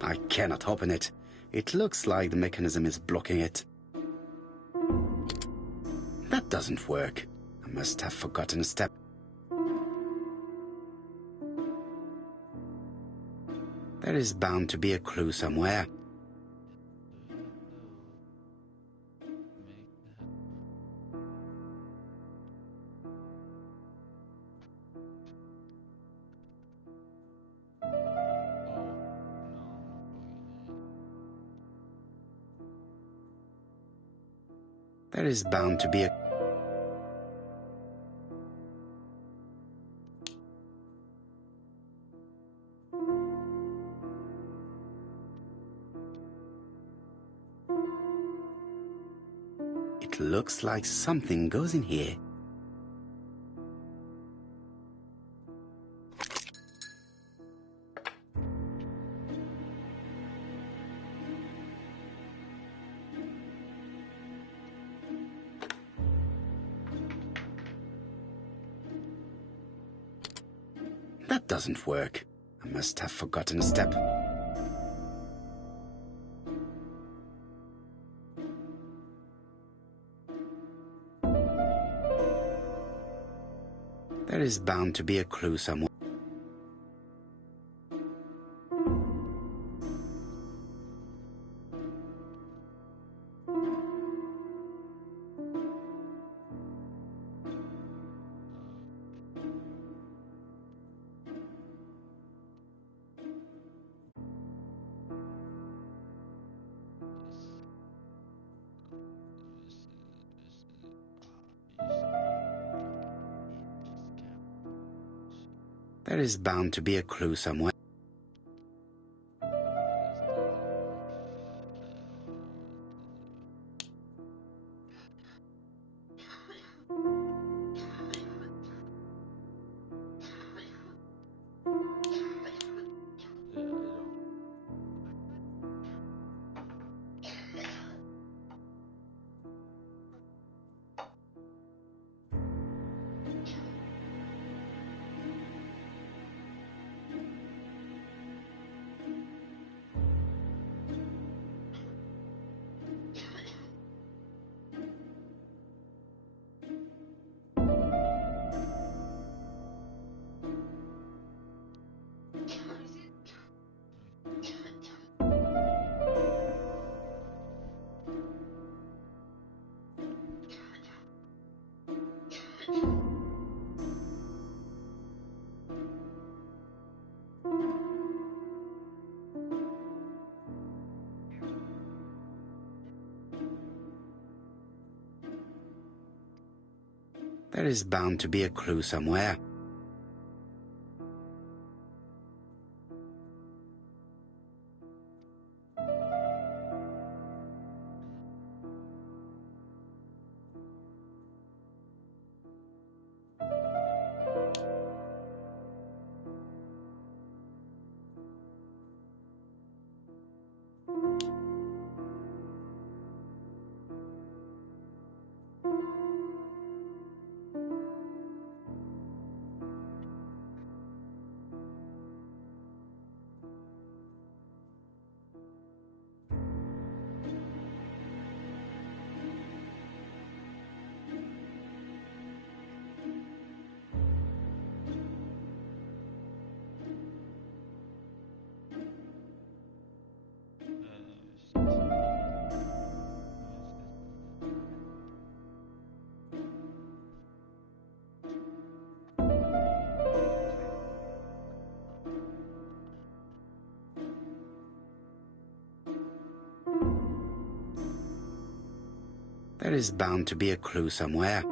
I cannot open it. It looks like the mechanism is blocking it. That doesn't work. I must have forgotten a step. There is bound to be a clue somewhere. There is bound to be a... It looks like something goes in here. That doesn't work. I must have forgotten a step. There is bound to be a clue somewhere. There is bound to be a clue somewhere. There is bound to be a clue somewhere. There is bound to be a clue somewhere.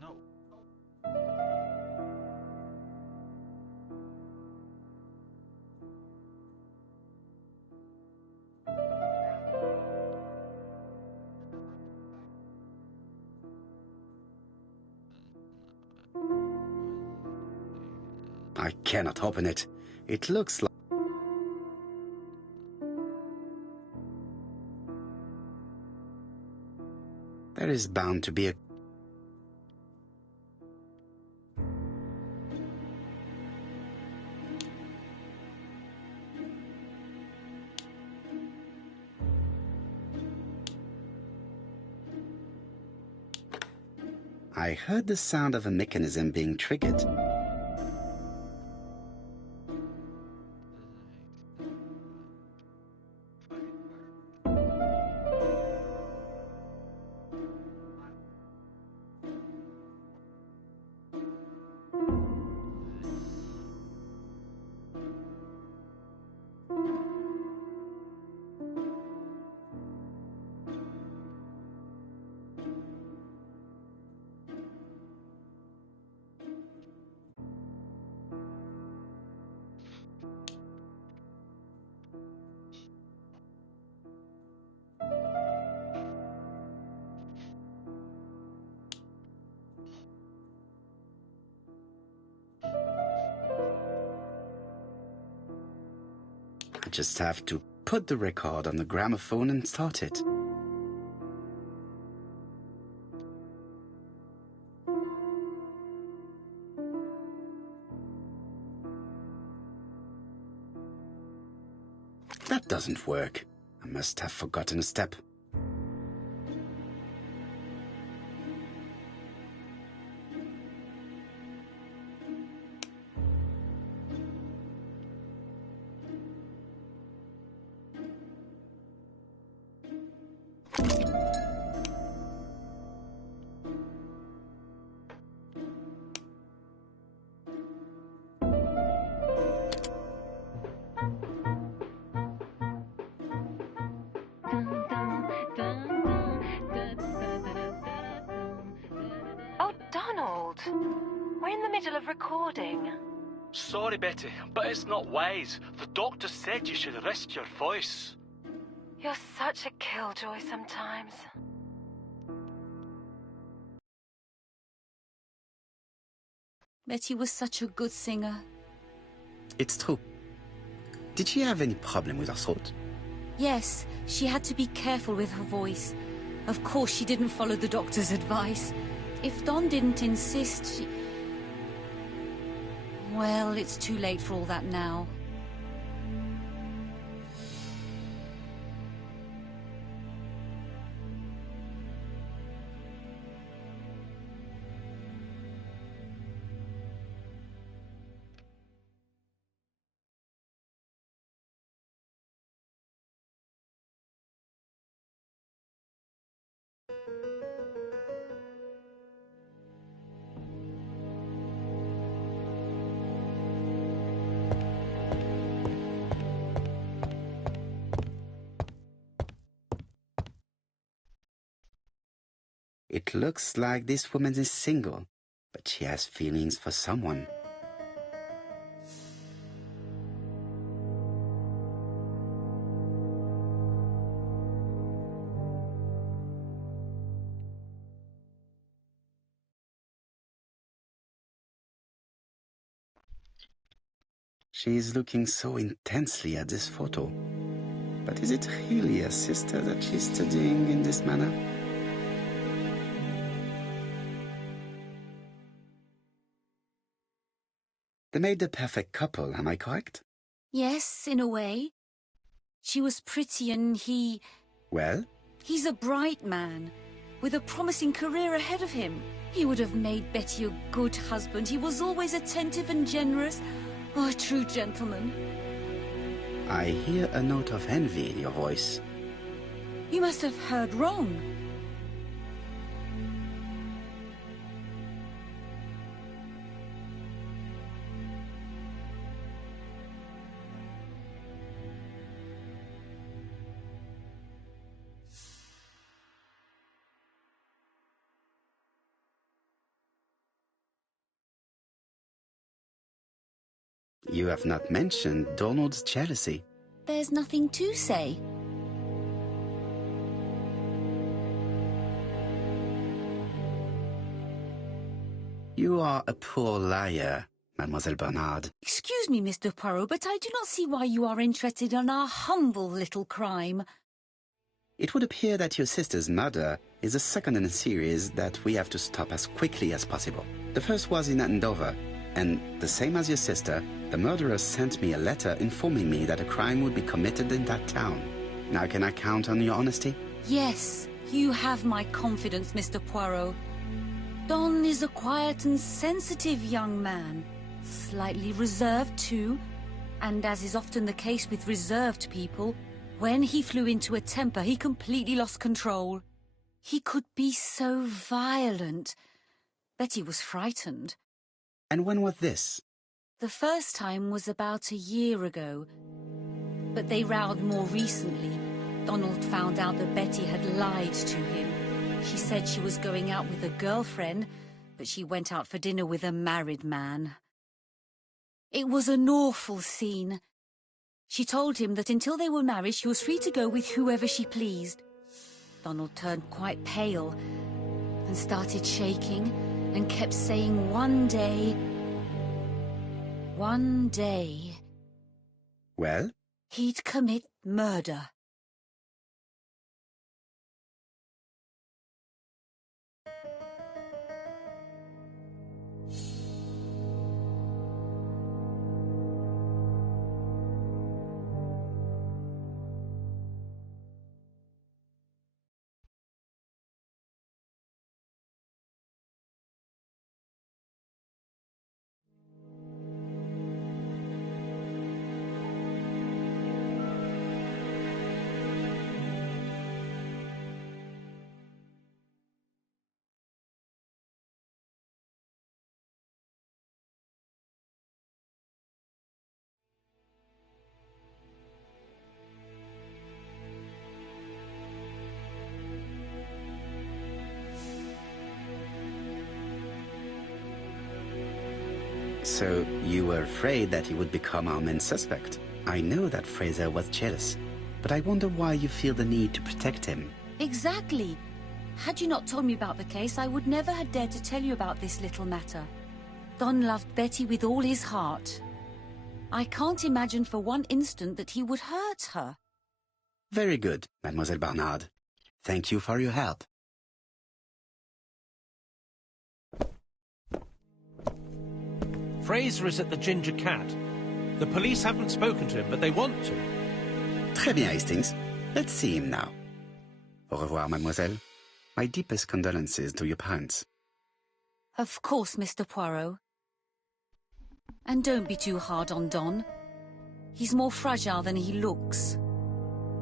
No. I cannot open it. It looks like... There is bound to be a... I heard the sound of a mechanism being triggered. I just have to put the record on the gramophone and start it. That doesn't work. I must have forgotten a step. Oh, Donald! We're in the middle of recording. Sorry, Betty, but it's not wise. The doctor said you should rest your voice. You're such a killjoy sometimes. Betty was such a good singer. It's true. Did she have any problem with her throat? Yes, she had to be careful with her voice. Of course, she didn't follow the doctor's advice. If Don didn't insist, she... Well, it's too late for all that now. It looks like this woman is single, but she has feelings for someone. She is looking so intensely at this photo. But is it really a sister that she's studying in this manner? They made the perfect couple, am I correct? Yes, in a way. She was pretty and he... Well? He's a bright man, with a promising career ahead of him. He would have made Betty a good husband. He was always attentive and generous. Oh, a true gentleman. I hear a note of envy in your voice. You must have heard wrong. You have not mentioned Donald's jealousy. There's nothing to say. You are a poor liar, Mademoiselle Bernard. Excuse me, Mr. Poirot, but I do not see why you are interested in our humble little crime. It would appear that your sister's murder is the second in a series that we have to stop as quickly as possible. The first was in Andover, and the same as your sister, the murderer sent me a letter informing me that a crime would be committed in that town. Now can I count on your honesty? Yes, you have my confidence, Mr. Poirot. Don is a quiet and sensitive young man, slightly reserved too, and as is often the case with reserved people, when he flew into a temper, he completely lost control. He could be so violent. Betty was frightened. And when was this? The first time was about a year ago, but they rowed more recently. Donald found out that Betty had lied to him. She said she was going out with a girlfriend, but she went out for dinner with a married man. It was an awful scene. She told him that until they were married, she was free to go with whoever she pleased. Donald turned quite pale and started shaking and kept saying one day... Well? He'd commit murder. So you were afraid that he would become our main suspect. I know that Fraser was jealous, but I wonder why you feel the need to protect him. Exactly. Had you not told me about the case, I would never have dared to tell you about this little matter. Don loved Betty with all his heart. I can't imagine for one instant that he would hurt her. Very good, Mademoiselle Barnard. Thank you for your help. Fraser is at the Ginger Cat. The police haven't spoken to him, but they want to. Très bien, Hastings. Let's see him now. Au revoir, mademoiselle. My deepest condolences to your parents. Of course, Mr. Poirot. And don't be too hard on Don. He's more fragile than he looks.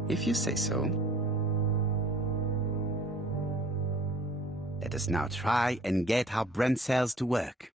If you say so. Let us now try and get our brain cells to work.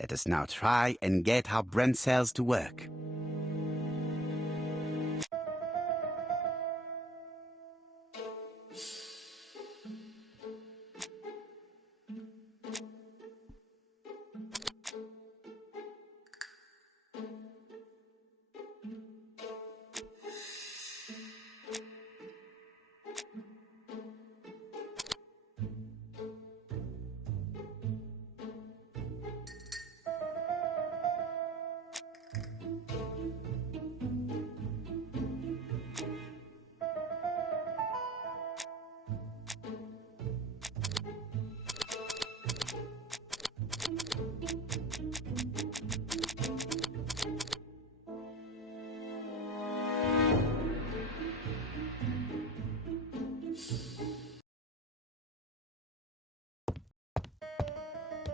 Let us now try and get our brain cells to work.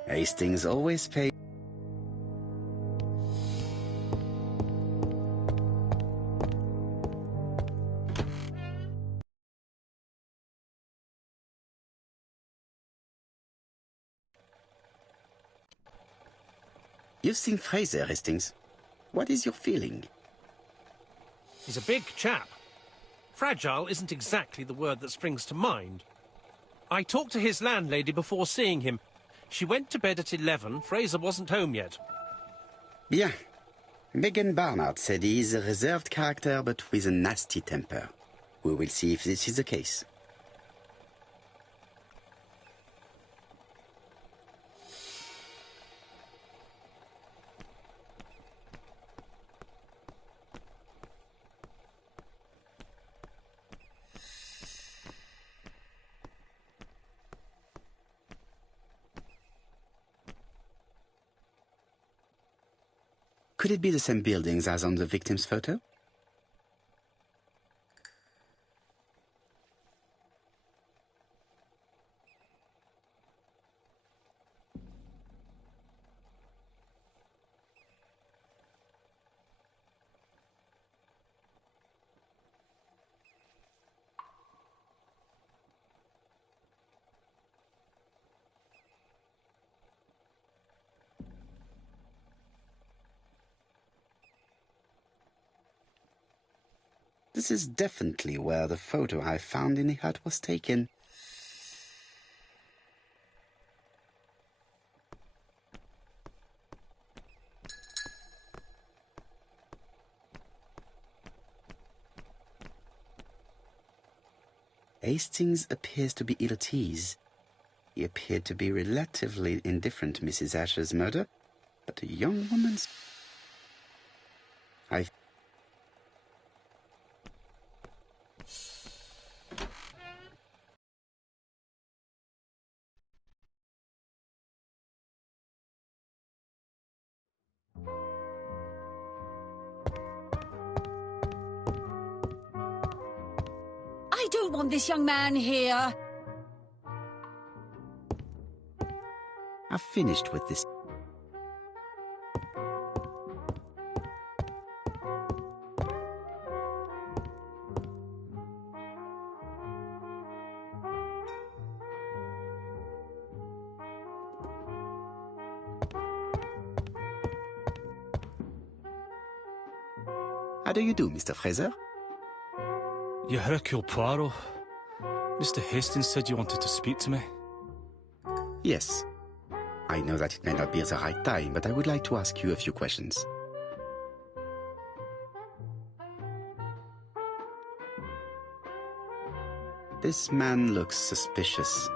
Hastings always pays. You've seen Fraser, Hastings. What is your feeling? He's a big chap. Fragile isn't exactly the word that springs to mind. I talked to his landlady before seeing him. She went to bed at 11. Fraser wasn't home yet. Bien. Megan Barnard said he is a reserved character but with a nasty temper. We will see if this is the case. Could it be the same buildings as on the victim's photo? This is definitely where the photo I found in the hut was taken. Hastings appears to be ill at ease. He appeared to be relatively indifferent to Mrs. Asher's murder, but a young woman's... I don't want this young man here. I've finished with this. How do you do, Mr. Fraser? You're Hercule Poirot. Mr. Hastings said you wanted to speak to me. Yes. I know that it may not be the right time, but I would like to ask you a few questions. This man looks suspicious.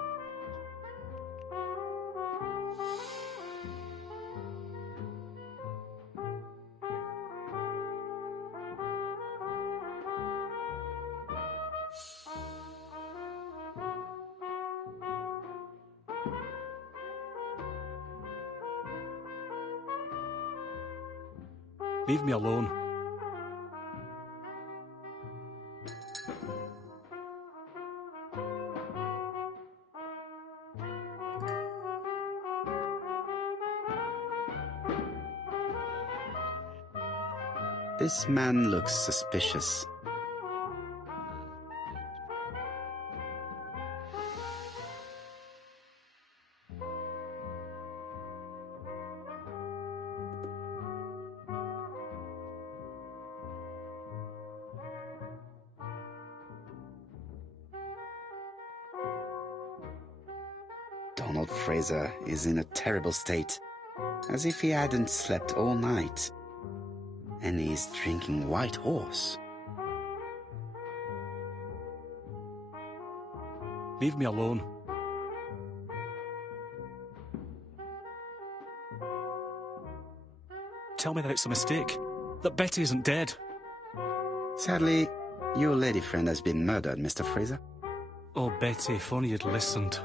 Leave me alone. This man looks suspicious. Donald Fraser is in a terrible state, as if he hadn't slept all night. And he's drinking White Horse. Leave me alone. Tell me that it's a mistake. That Betty isn't dead. Sadly, your lady friend has been murdered, Mr. Fraser. Oh, Betty, if only you'd listened.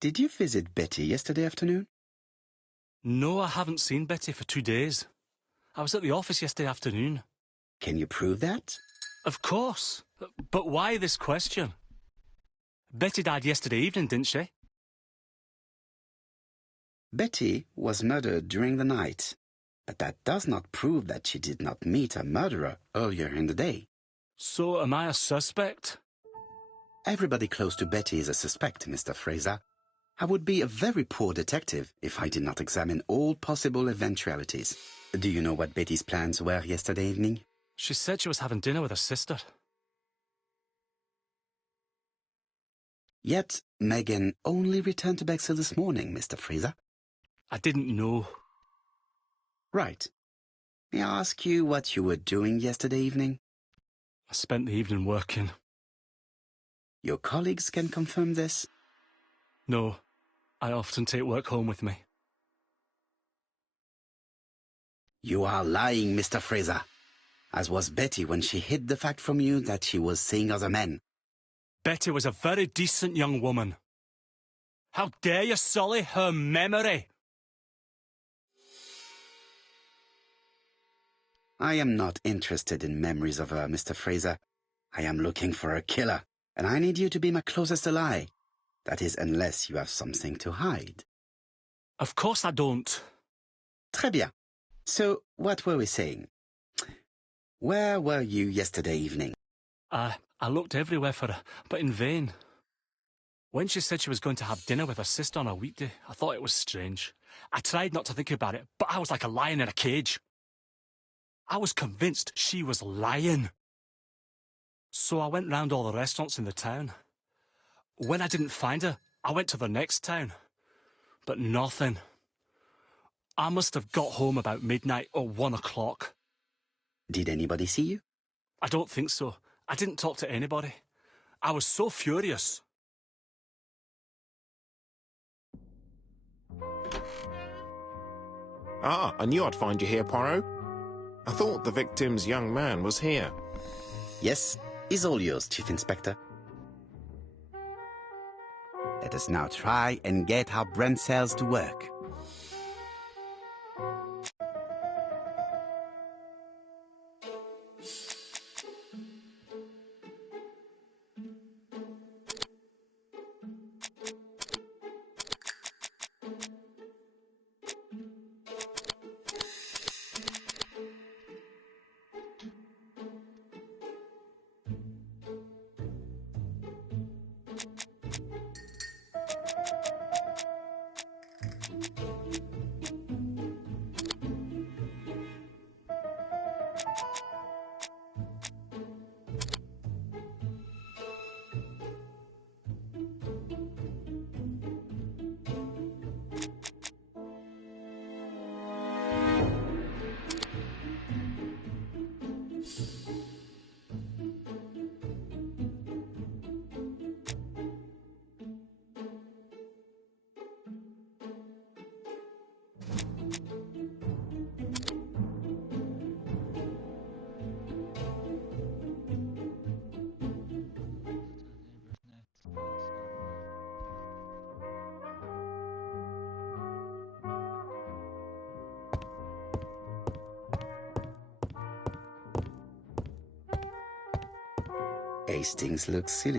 Did you visit Betty yesterday afternoon? No, I haven't seen Betty for 2 days. I was at the office yesterday afternoon. Can you prove that? Of course. But why this question? Betty died yesterday evening, didn't she? Betty was murdered during the night, but that does not prove that she did not meet a murderer earlier in the day. So am I a suspect? Everybody close to Betty is a suspect, Mr. Fraser. I would be a very poor detective if I did not examine all possible eventualities. Do you know what Betty's plans were yesterday evening? She said she was having dinner with her sister. Yet, Megan only returned to Bexhill this morning, Mr. Fraser. I didn't know. Right. May I ask you what you were doing yesterday evening? I spent the evening working. Your colleagues can confirm this? No, I often take work home with me. You are lying, Mr. Fraser. As was Betty when she hid the fact from you that she was seeing other men. Betty was a very decent young woman. How dare you sully her memory? I am not interested in memories of her, Mr. Fraser. I am looking for a killer, and I need you to be my closest ally. That is, unless you have something to hide. Of course I don't. Très bien. So, what were we saying? Where were you yesterday evening? I looked everywhere for her, but in vain. When she said she was going to have dinner with her sister on a weekday, I thought it was strange. I tried not to think about it, but I was like a lion in a cage. I was convinced she was lying. So I went round all the restaurants in the town. When I didn't find her, I went to the next town. But nothing. I must have got home about midnight or 1 o'clock. Did anybody see you? I don't think so. I didn't talk to anybody. I was so furious. Ah, I knew I'd find you here, Poirot. I thought the victim's young man was here. Yes, he's all yours, Chief Inspector. Let us now try and get our brain cells to work. Hastings looks silly.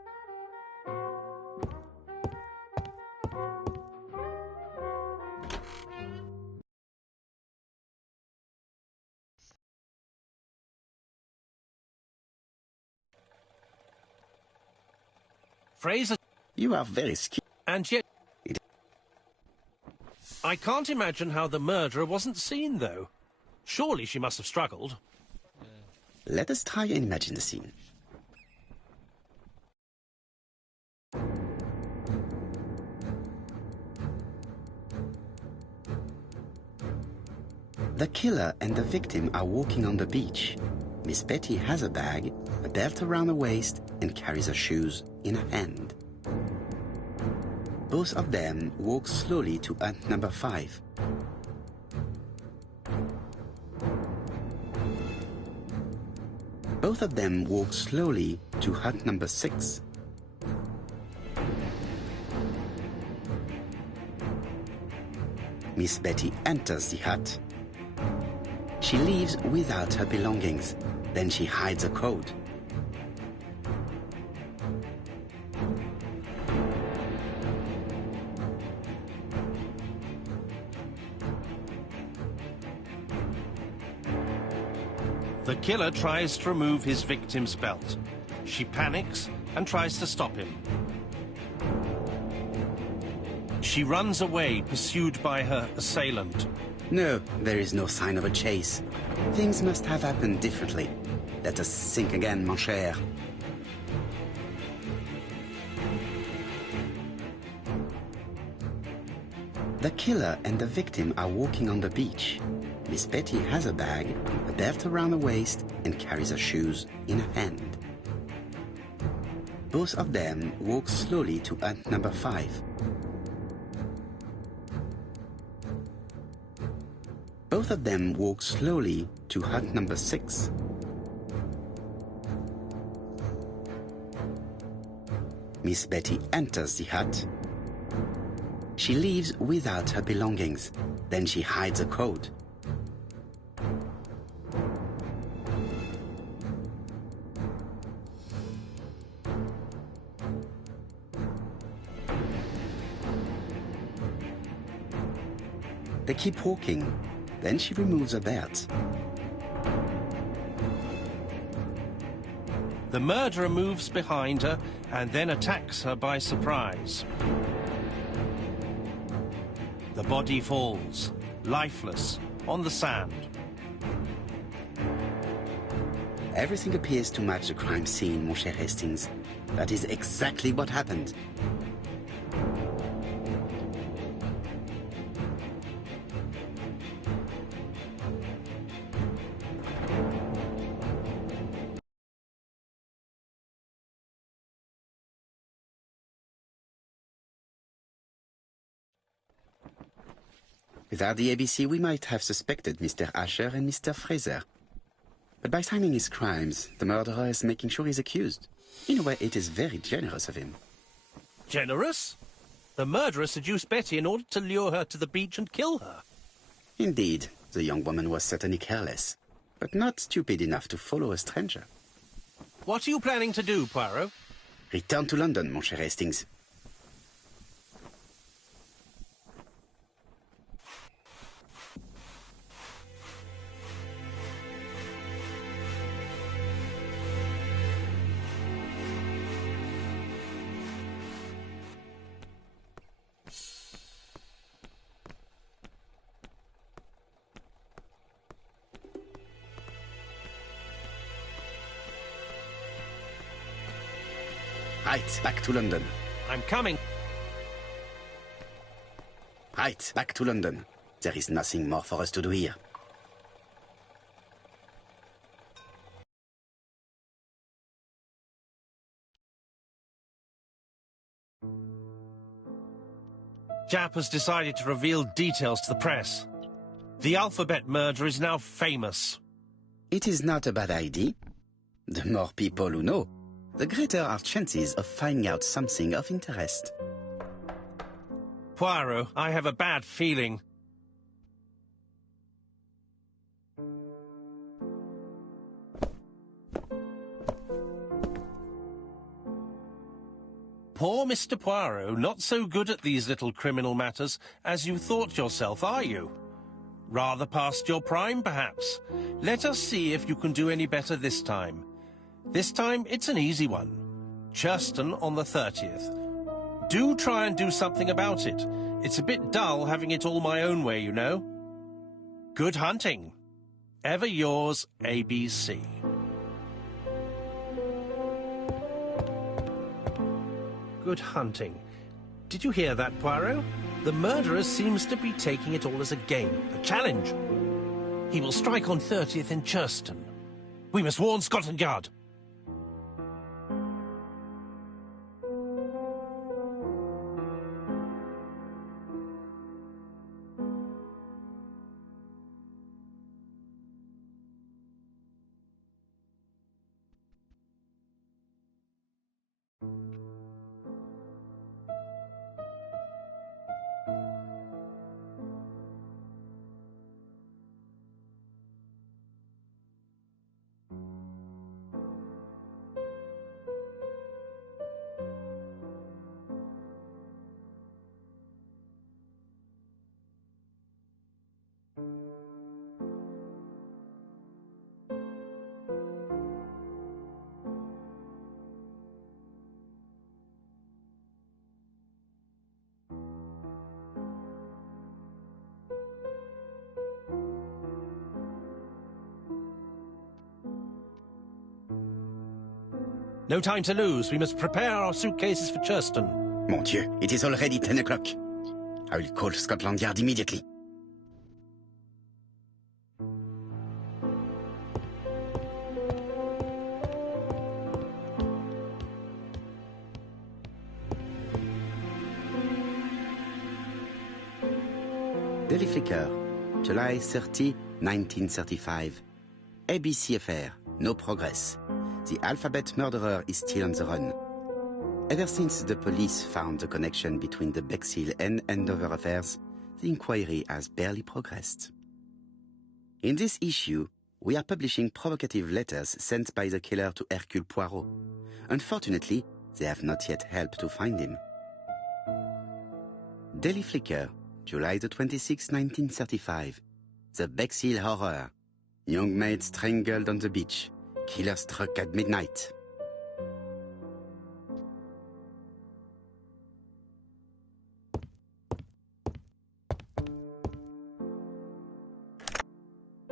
Fraser... You are very skilled. And yet... I can't imagine how the murderer wasn't seen, though. Surely she must have struggled. Let us try and imagine the scene. The killer and the victim are walking on the beach. Miss Betty has a bag, a belt around her waist, and carries her shoes in her hand. Both of them walk slowly to hut number 5. Both of them walk slowly to hut number 6. Miss Betty enters the hut. She leaves without her belongings. Then she hides a code. The killer tries to remove his victim's belt. She panics and tries to stop him. She runs away, pursued by her assailant. No, there is no sign of a chase. Things must have happened differently. Let us think again, mon cher. The killer and the victim are walking on the beach. Miss Betty has a bag, a belt around the waist, and carries her shoes in her hand. Both of them walk slowly to hut number 5. Both of them walk slowly to hut number 6. Miss Betty enters the hut. She leaves without her belongings. Then she hides a code. They keep walking. Then she removes her belt. The murderer moves behind her and then attacks her by surprise. The body falls, lifeless, on the sand. Everything appears to match the crime scene, mon cher Hastings. That is exactly what happened. Without the ABC, we might have suspected Mr. Asher and Mr. Fraser. But by timing his crimes, the murderer is making sure he's accused. In a way, it is very generous of him. Generous? The murderer seduced Betty in order to lure her to the beach and kill her. Indeed, the young woman was certainly careless, but not stupid enough to follow a stranger. What are you planning to do, Poirot? Return to London, mon cher Hastings. Right, back to London. I'm coming. Right, back to London. There is nothing more for us to do here. Japp has decided to reveal details to the press. The alphabet murder is now famous. It is not a bad idea. The more people who know, the greater our chances of finding out something of interest. Poirot, I have a bad feeling. Poor Mr. Poirot, not so good at these little criminal matters as you thought yourself, are you? Rather past your prime, perhaps. Let us see if you can do any better this time. This time, it's an easy one. Churston on the 30th. Do try and do something about it. It's a bit dull having it all my own way, you know. Good hunting. Ever yours, ABC. Good hunting. Did you hear that, Poirot? The murderer seems to be taking it all as a game, a challenge. He will strike on 30th in Churston. We must warn Scotland Yard. No time to lose. We must prepare our suitcases for Churston. Mon Dieu, it is already 10 o'clock. I will call Scotland Yard immediately. Daily Flicker, July 30, 1935. ABC affair, no progress. The alphabet murderer is still on the run. Ever since the police found the connection between the Bexhill and Andover affairs, the inquiry has barely progressed. In this issue, we are publishing provocative letters sent by the killer to Hercule Poirot. Unfortunately, they have not yet helped to find him. Daily Flicker, July the 26th, 1935. The Bexhill Horror. Young maid strangled on the beach. Killer struck at midnight.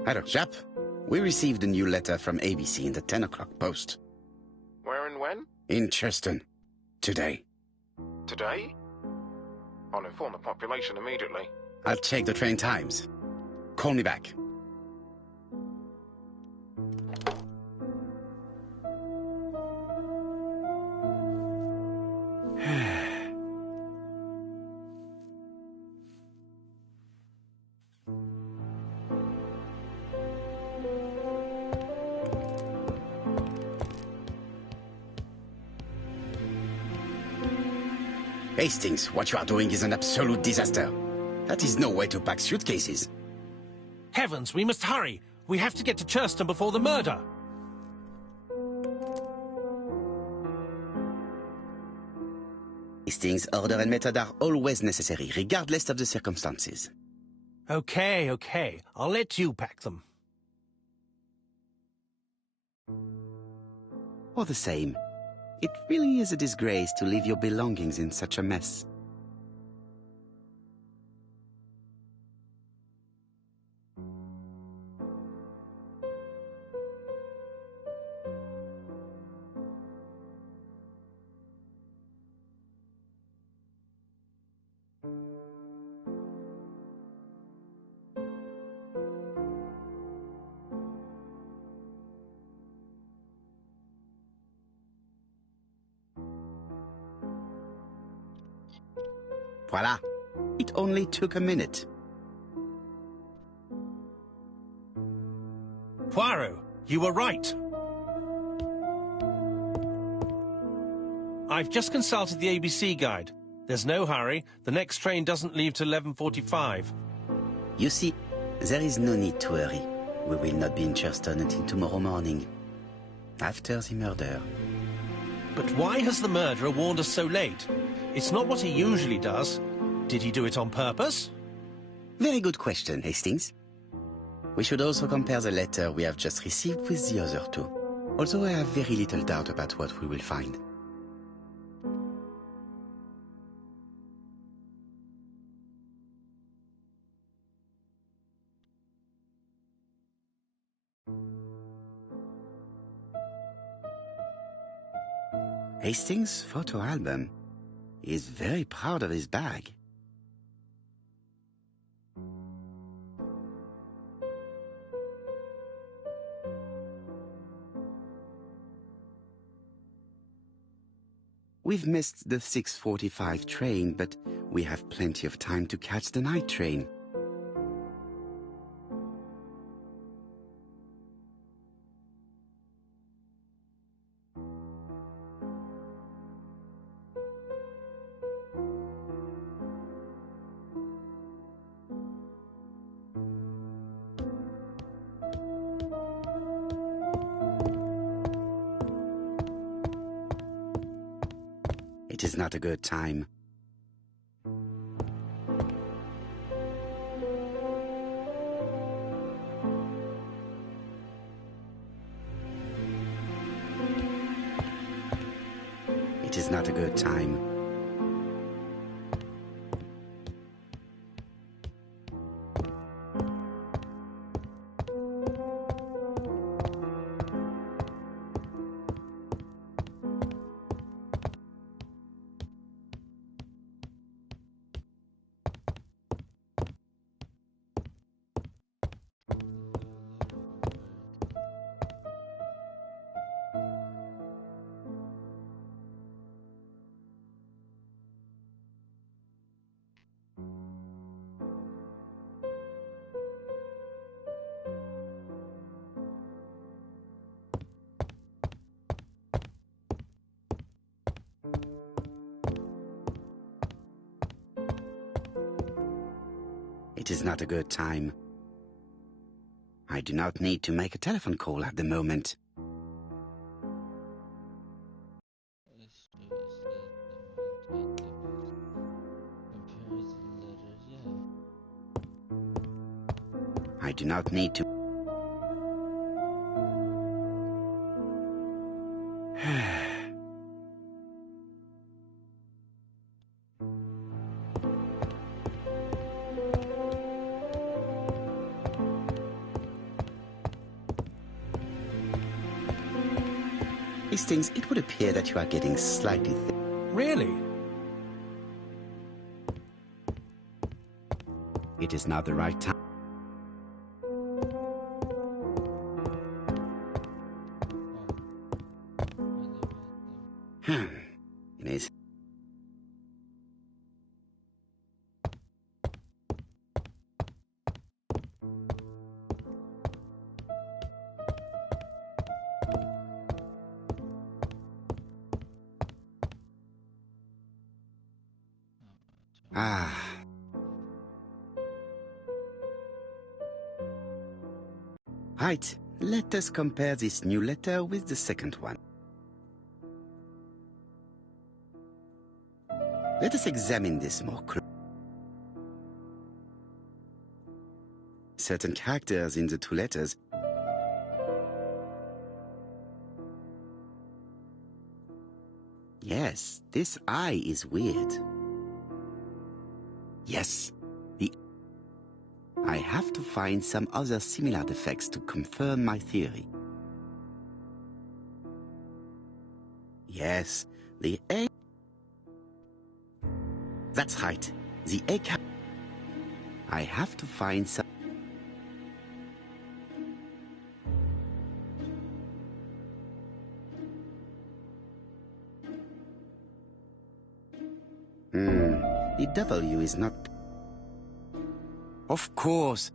Hello, chap. We received a new letter from ABC in the 10 o'clock post. Where and when? In Churston. Today. Today? I'll inform the population immediately. I'll check the train times. Call me back. Hastings, what you are doing is an absolute disaster. That is no way to pack suitcases. Heavens, we must hurry. We have to get to Churston before the murder. Hastings, order and method are always necessary, regardless of the circumstances. Okay. I'll let you pack them. All the same, it really is a disgrace to leave your belongings in such a mess. Voila! It only took a minute. Poirot, you were right. I've just consulted the ABC guide. There's no hurry. The next train doesn't leave till 11:45. You see, there is no need to hurry. We will not be in Churston until tomorrow morning. After the murder. But why has the murderer warned us so late? It's not what he usually does. Did he do it on purpose? Very good question, Hastings. We should also compare the letter we have just received with the other two, although I have very little doubt about what we will find. Hastings' photo album. He is very proud of his bag. We've missed the 6:45 train, but we have plenty of time to catch the night train. It is not a good time. It is not a good time. It is not a good time. I do not need to make a telephone call at the moment. I do not need to... Hastings, it would appear that you are getting slightly Really? It is not the right time. It is. Ah. Right, let us compare this new letter with the second one. Let us examine this more closely. Certain characters in the two letters Yes, this I is weird. Yes, I have to find some other similar defects to confirm my theory. Yes, the A... That's right, the A... I have to find some... The W is not... Of course.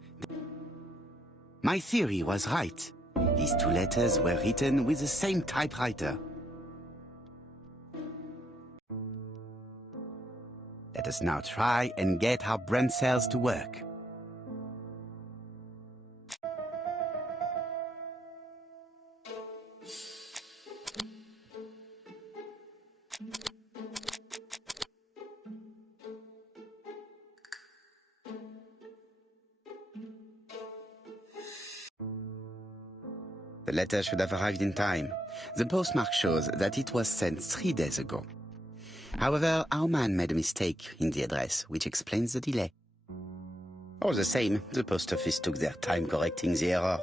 My theory was right. These two letters were written with the same typewriter. Let us now try and get our brain cells to work. The letter should have arrived in time. The postmark shows that it was sent 3 days ago. However, our man made a mistake in the address, which explains the delay. All the same, the post office took their time correcting the error.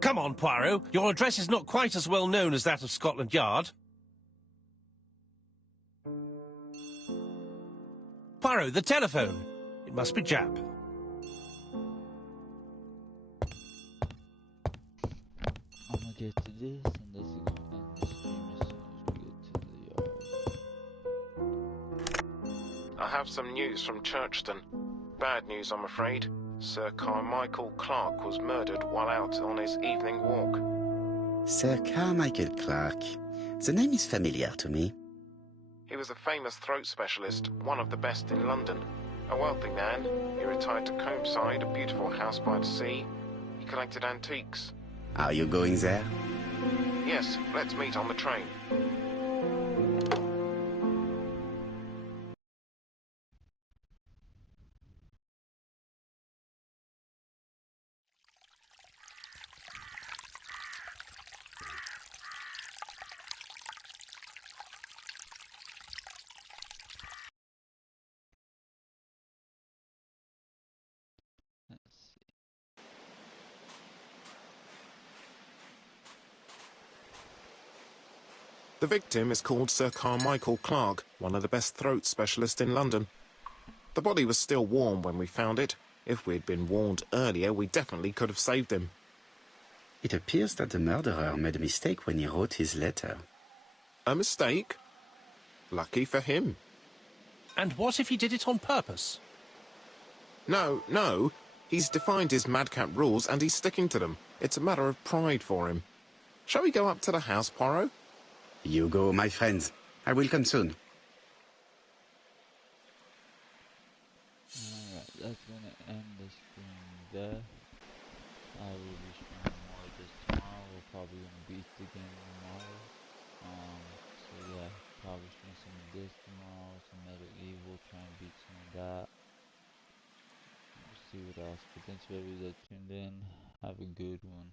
Come on, Poirot. Your address is not quite as well known as that of Scotland Yard. Poirot, the telephone. It must be Jap. I'm gonna get to this, and this is gonna end the stream as soon as we get to the yard. I have some news from Churchton. Bad news, I'm afraid. Sir Carmichael Clark was murdered while out on his evening walk. Sir Carmichael Clark. The name is familiar to me. He was a famous throat specialist, one of the best in London. A wealthy man, he retired to Combside, a beautiful house by the sea. He collected antiques. Are you going there? Yes, let's meet on the train. Let's see. The victim is called Sir Carmichael Clark, one of the best throat specialists in London. The body was still warm when we found it. If we'd been warned earlier, we definitely could have saved him. It appears that the murderer made a mistake when he wrote his letter. A mistake? Lucky for him. And what if he did it on purpose? No. He's defined his madcap rules and he's sticking to them. It's a matter of pride for him. Shall we go up to the house, Poirot? You go, my friends. I will come soon. Alright, that's gonna end the stream there. I will be streaming more just tomorrow. We're probably gonna beat the game tomorrow. So yeah, probably stream some of this tomorrow, some Metal Evil, try and beat some of that. We'll see what else. But thanks for everybody that tuned in. Have a good one.